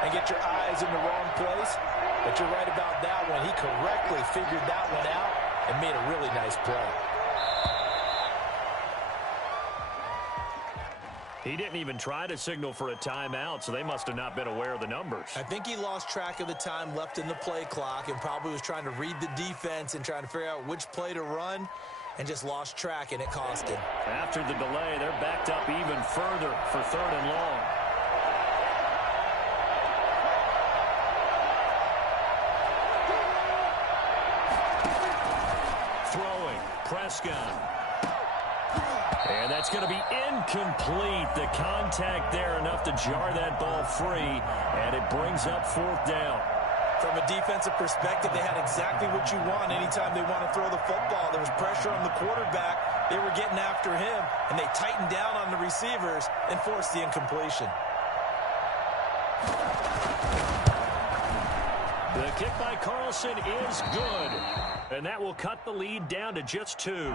and get your eyes in the wrong place. But you're right about that one. He correctly figured that one out and made a really nice play. He didn't even try to signal for a timeout, so they must have not been aware of the numbers. I think he lost track of the time left in the play clock and probably was trying to read the defense and trying to figure out which play to run and just lost track, and it cost him. After the delay, they're backed up even further for 3rd and long. Throwing, Prescott. And that's going to be incomplete. The contact there enough to jar that ball free, and it brings up 4th down. From a defensive perspective, they had exactly what you want anytime they want to throw the football. There was pressure on the quarterback. They were getting after him, and they tightened down on the receivers and forced the incompletion. The kick by Carlson is good, and that will cut the lead down to just 2.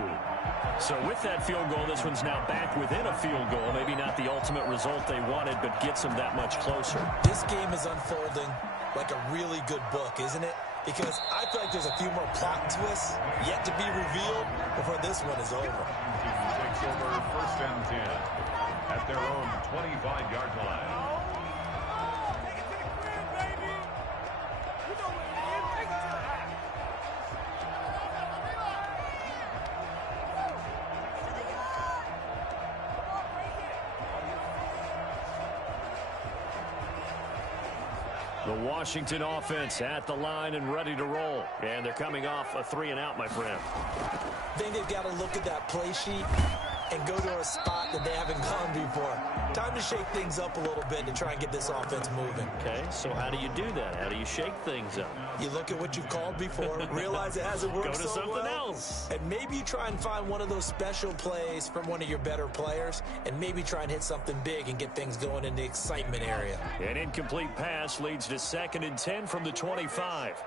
So with that field goal, this one's now back within a field goal. Maybe not the ultimate result they wanted, but gets them that much closer. This game is unfolding like a really good book, isn't it? Because I feel like there's a few more plot twists yet to be revealed before this one is over. Takes over 1st and 10 at their own 25-yard line. The Washington offense at the line and ready to roll. And they're coming off a 3-and-out, my friend. I think they've got to look at that play sheet and go to a spot that they haven't gone before. Time to shake things up a little bit to try and get this offense moving. Okay, so how do you do that? How do you shake things up? You look at what you've called before, realize it hasn't worked so well. Go to something else. And maybe you try and find one of those special plays from one of your better players, and maybe try and hit something big and get things going in the excitement area. An incomplete pass leads to 2nd and 10 from the 25.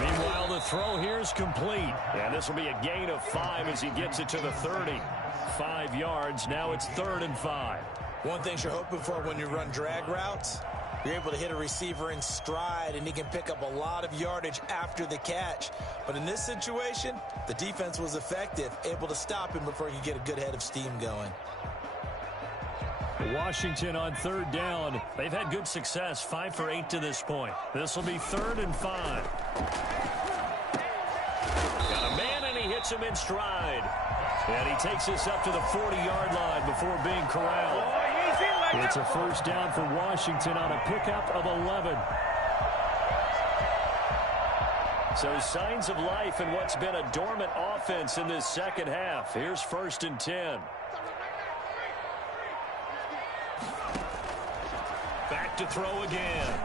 Meanwhile, the throw here is complete. And this will be a gain of 5 as he gets it to the 30. 5 yards. Now it's 3rd and 5. One thing you're hoping for when you run drag routes, you're able to hit a receiver in stride, and he can pick up a lot of yardage after the catch. But in this situation, the defense was effective, able to stop him before he could get a good head of steam going. Washington on 3rd down. They've had good success, 5 for 8 to this point. This will be 3rd and 5. Got a man, and he hits him in stride. And he takes this up to the 40-yard line before being corralled. It's a 1st down for Washington on a pickup of 11. So signs of life in what's been a dormant offense in this second half. Here's 1st and 10. Back to throw again.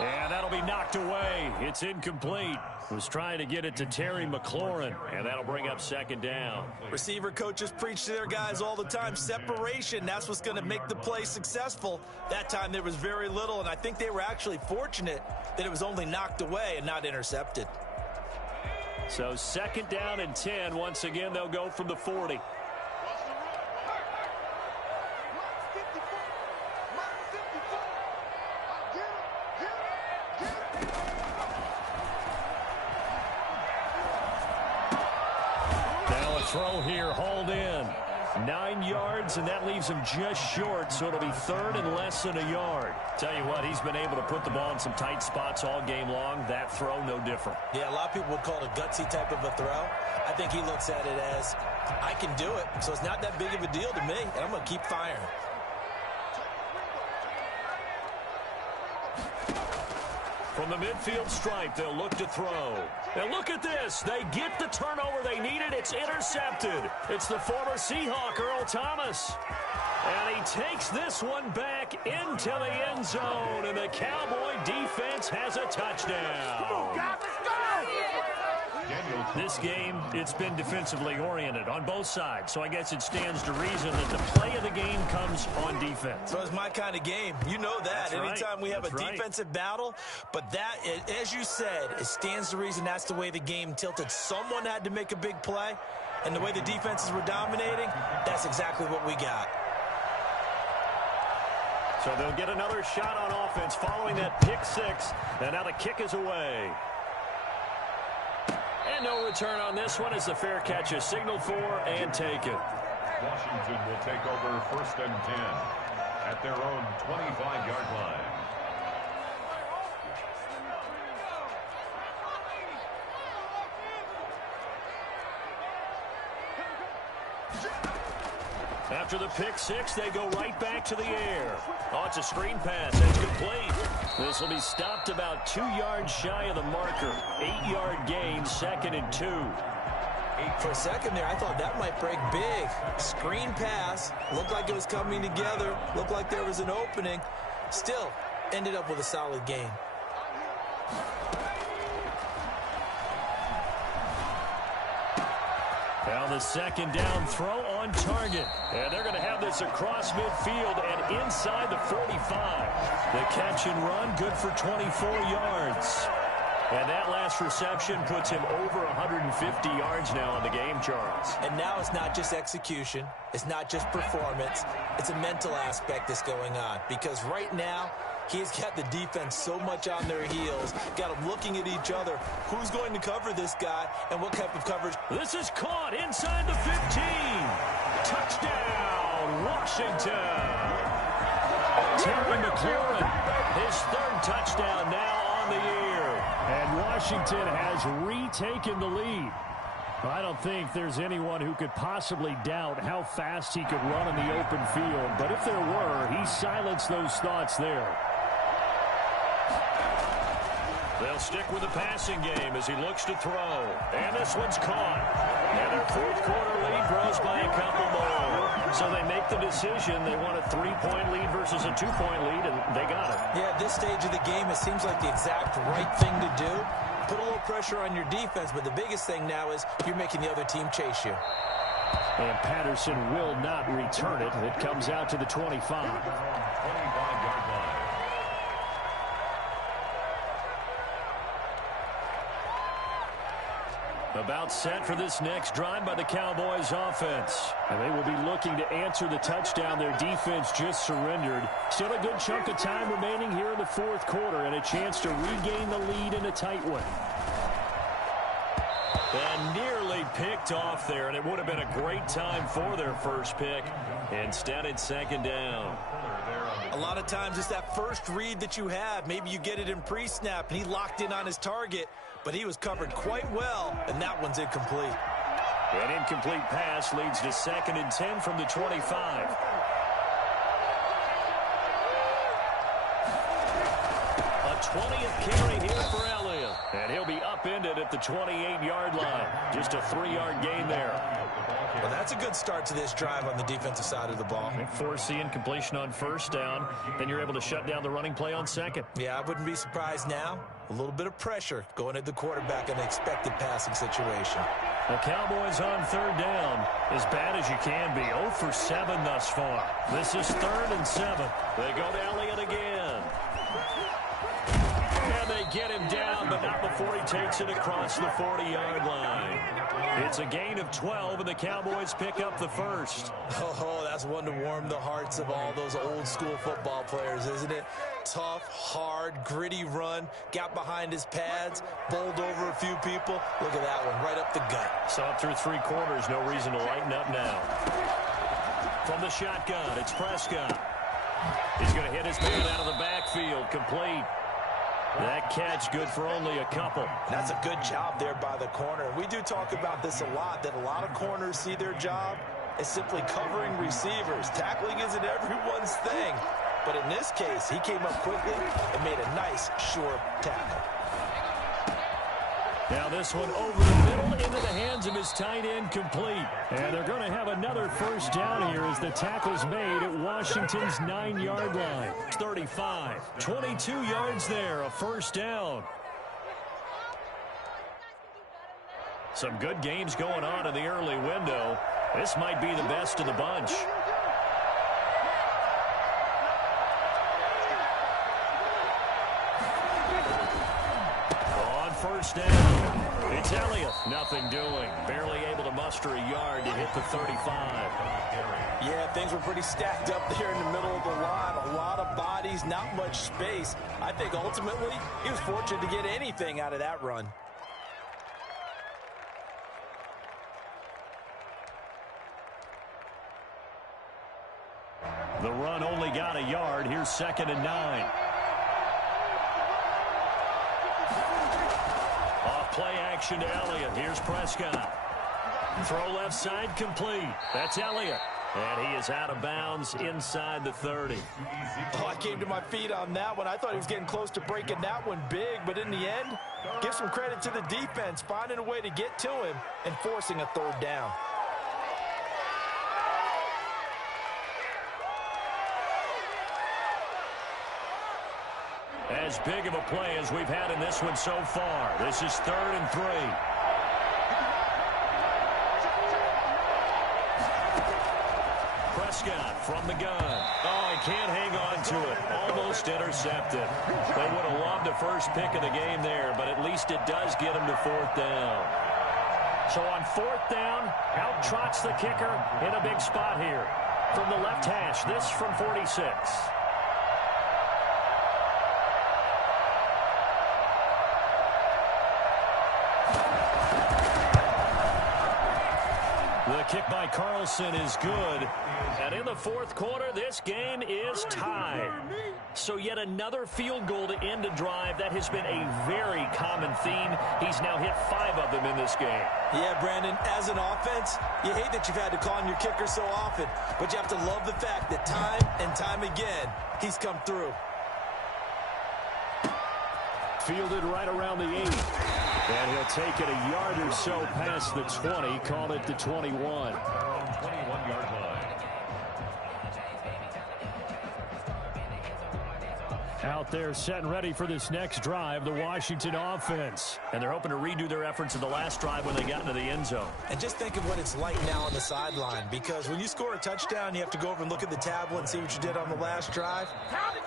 And that'll be knocked away. It's incomplete. Was trying to get it to Terry McLaurin, and that'll bring up 2nd down. Receiver coaches preach to their guys all the time. Separation, that's what's going to make the play successful. That time there was very little, and I think they were actually fortunate that it was only knocked away and not intercepted. So 2nd down and 10. Once again, they'll go from the 40. Throw here, hauled in. 9 yards, and that leaves him just short, so it'll be 3rd and less than a yard. Tell you what, he's been able to put the ball in some tight spots all game long. That throw, no different. Yeah, a lot of people would call it a gutsy type of a throw. I think he looks at it as, I can do it, so it's not that big of a deal to me, and I'm going to keep firing. From the midfield stripe, they'll look to throw. And look at this. They get the turnover they needed. It's intercepted. It's the former Seahawk, Earl Thomas. And he takes this one back into the end zone. And the Cowboy defense has a touchdown. Come on, guys, let's go! This game, it's been defensively oriented on both sides. So I guess it stands to reason that the play of the game comes on defense. So it's my kind of game. You know that. That's Anytime right. we have That's a right. defensive battle. But that, as you said, it stands to reason that's the way the game tilted. Someone had to make a big play. And the way the defenses were dominating, that's exactly what we got. So they'll get another shot on offense following that pick six. And now the kick is away. And no return on this one as the fair catch is signaled for and taken. Washington will take over 1st and 10 at their own 25-yard line. After the pick six, they go right back to the air. Oh, it's a screen pass. It's complete. This will be stopped about 2 yards shy of the marker. 8-yard gain, 2nd and 2. For a second there, I thought that might break big. Screen pass. Looked like it was coming together. Looked like there was an opening. Still, ended up with a solid gain. Now the 2nd down throw on target. And they're going to have this across midfield and inside the 45. The catch and run, good for 24 yards. And that last reception puts him over 150 yards now on the game, Charles. And now it's not just execution. It's not just performance. It's a mental aspect that's going on. Because right now, he's got the defense so much on their heels, got them looking at each other. Who's going to cover this guy, and what type of coverage? This is caught inside the 15. Touchdown, Washington. Terry McLaurin, his 3rd touchdown now on the year. And Washington has retaken the lead. I don't think there's anyone who could possibly doubt how fast he could run in the open field. But if there were, he silenced those thoughts there. They'll stick with the passing game as he looks to throw. And this one's caught. And their 4th quarter lead grows by a couple more. So they make the decision. They want a 3-point lead versus a 2-point lead, and they got it. Yeah, at this stage of the game, it seems like the exact right thing to do. Put a little pressure on your defense, but the biggest thing now is you're making the other team chase you. And Patterson will not return it. It comes out to the 25. 25-yard line. About set for this next drive by the Cowboys offense. And they will be looking to answer the touchdown their defense just surrendered. Still a good chunk of time remaining here in the 4th quarter and a chance to regain the lead in a tight one. And nearly picked off there, and it would have been a great time for their first pick. Instead, it's 2nd down. A lot of times it's that first read that you have. Maybe you get it in pre-snap, and he locked in on his target, but he was covered quite well, and that one's incomplete. An incomplete pass leads to 2nd and 10 from the 25. A 20th carry here for Elliott. And he'll be upended at the 28-yard line. Just a 3-yard gain there. Well, that's a good start to this drive on the defensive side of the ball. Force the incompletion on 1st down. Then you're able to shut down the running play on 2nd. Yeah, I wouldn't be surprised now. A little bit of pressure going at the quarterback in an expected passing situation. The Cowboys on 3rd down. As bad as you can be. 0 for 7 thus far. This is 3rd and 7. They go to Elliott again. And they get him down, but not before he takes it across the 40-yard line. It's a gain of 12, and the Cowboys pick up the 1st. Oh, that's one to warm the hearts of all those old-school football players, isn't it? Tough, hard, gritty run. Got behind his pads, bowled over a few people. Look at that one, right up the gut. So up through 3 quarters, no reason to lighten up now. From the shotgun, it's Prescott. He's going to hit his man out of the backfield, complete. That catch good for only a couple. And that's a good job there by the corner. We do talk about this a lot, that a lot of corners see their job as simply covering receivers. Tackling isn't everyone's thing. But in this case, he came up quickly and made a nice, sure tackle. Now this one over the middle into the hands of his tight end, complete. And they're going to have another 1st down here as the tackle's made at Washington's 9-yard line. 35, 22 yards there, a 1st down. Some good games going on in the early window. This might be the best of the bunch. On 1st down. It's Elliott. Nothing doing. Barely able to muster a yard to hit the 35. Yeah, things were pretty stacked up there in the middle of the line. A lot of bodies, not much space. I think ultimately he was fortunate to get anything out of that run. The run only got a yard. Here's 2nd and 9. Off play action to Elliott. Here's Prescott. Throw left side complete. That's Elliott. And he is out of bounds inside the 30. Oh, I came to my feet on that one. I thought he was getting close to breaking that one big, but in the end, give some credit to the defense, finding a way to get to him and forcing a 3rd down. As big of a play as we've had in this one so far. This is 3rd and 3. Prescott from the gun. Oh, he can't hang on to it. Almost intercepted. They would have loved a first pick of the game there, but at least it does get him to 4th down. So on 4th down, out trots the kicker in a big spot here. From the left hash, this from 46. The kick by Carlson is good. And in the 4th quarter, this game is tied. So yet another field goal to end a drive. That has been a very common theme. He's now hit 5 of them in this game. Yeah, Brandon, as an offense, you hate that you've had to call on your kicker so often, but you have to love the fact that time and time again, he's come through. Fielded right around the 8. And he'll take it a yard or so past the 20, call it the 21. 21-yard line. Out there set and ready for this next drive, the Washington offense. And they're hoping to redo their efforts in the last drive when they got into the end zone. And just think of what it's like now on the sideline, because when you score a touchdown, you have to go over and look at the tablet and see what you did on the last drive.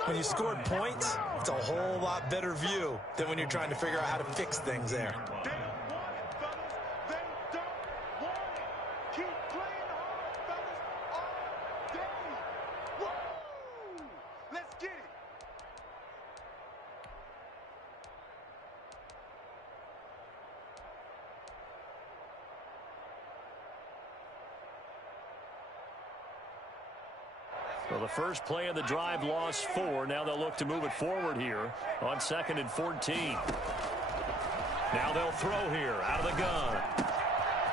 When you scored points, it's a whole lot better view than when you're trying to figure out how to fix things there. Well, the first play of the drive lost 4. Now they'll look to move it forward here on 2nd and 14. Now they'll throw here out of the gun.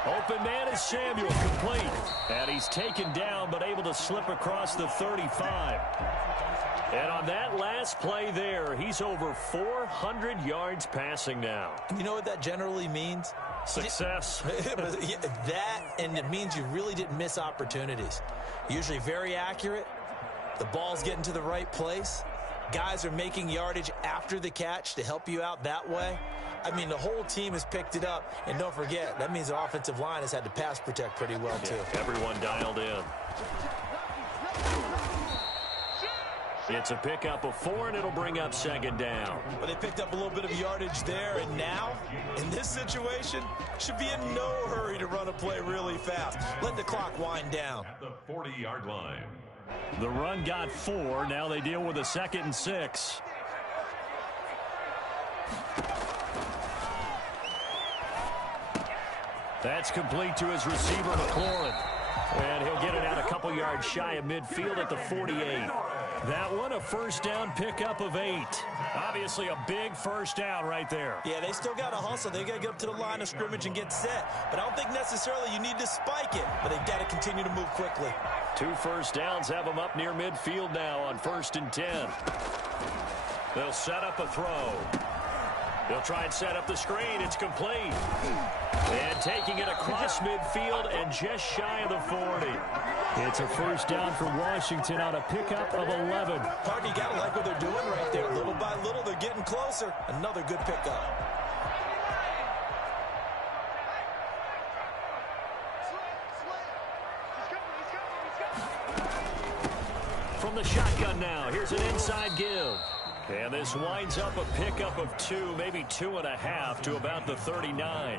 Open man is Samuel, complete. And he's taken down but able to slip across the 35. And on that last play there, he's over 400 yards passing now. You know what that generally means? Success. That, and it means you really didn't miss opportunities. Usually very accurate. The ball's getting to the right place. Guys are making yardage after the catch to help you out that way. I mean, the whole team has picked it up. And don't forget, that means the offensive line has had to pass protect pretty well, too. Everyone dialed in. It's a pickup of 4, and it'll bring up 2nd down. But they picked up a little bit of yardage there, and now, in this situation, should be in no hurry to run a play really fast. Let the clock wind down. At the 40-yard line. The run got 4. Now they deal with a 2nd and 6. That's complete to his receiver, McLaurin. And he'll get it out a couple yards shy of midfield at the 48. That one, a first down pickup of 8. Obviously a big first down right there. Yeah, they still got to hustle. They got to get up to the line of scrimmage and get set. But I don't think necessarily you need to spike it, but they've got to continue to move quickly. 2 first downs have them up near midfield now on 1st and 10. They'll set up a throw. They'll try and set up the screen. It's complete. And taking it across midfield and just shy of the 40. It's a first down for Washington on a pickup of 11. Harvey, you got to like what they're doing right there. Little by little, they're getting closer. Another good pickup. From the shotgun now, here's an inside give. And this winds up a pickup of 2, maybe 2.5 to about the 39.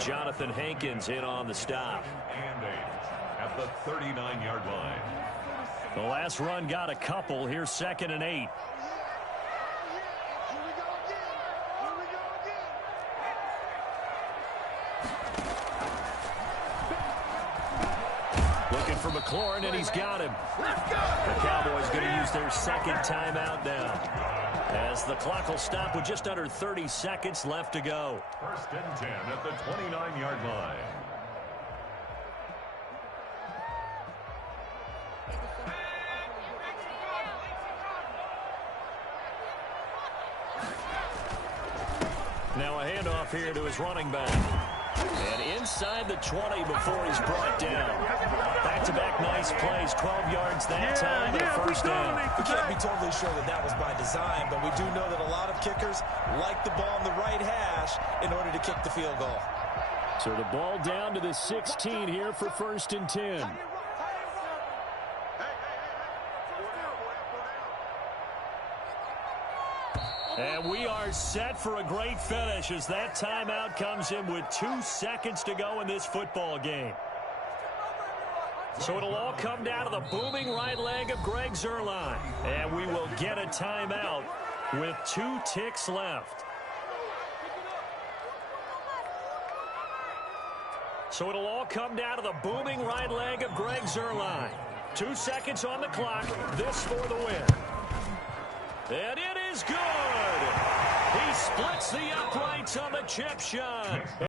Jonathan Hankins in on the stop. And 8 at the 39-yard line. The last run got a couple. Here's 2nd and 8. Looking for McLaurin, and he's got him. The Cowboys going to use their second timeout now, as the clock will stop with just under 30 seconds left to go. 1st and 10 at the 29-yard line. Now a handoff here to his running back. And inside the 20 before he's brought down. Back-to-back nice plays, 12 yards that time, and a first down. We can't be totally sure that that was by design, but we do know that a lot of kickers like the ball on the right hash in order to kick the field goal. So the ball down to the 16 here for 1st and 10. And we are set for a great finish as that timeout comes in with 2 seconds to go in this football game. So it'll all come down to the booming right leg of Greg Zuerlein. And we will get a timeout with 2 ticks left. So it'll all come down to the booming right leg of Greg Zuerlein. 2 seconds on the clock. This for the win. And it is good. He splits the uprights on the chip shot.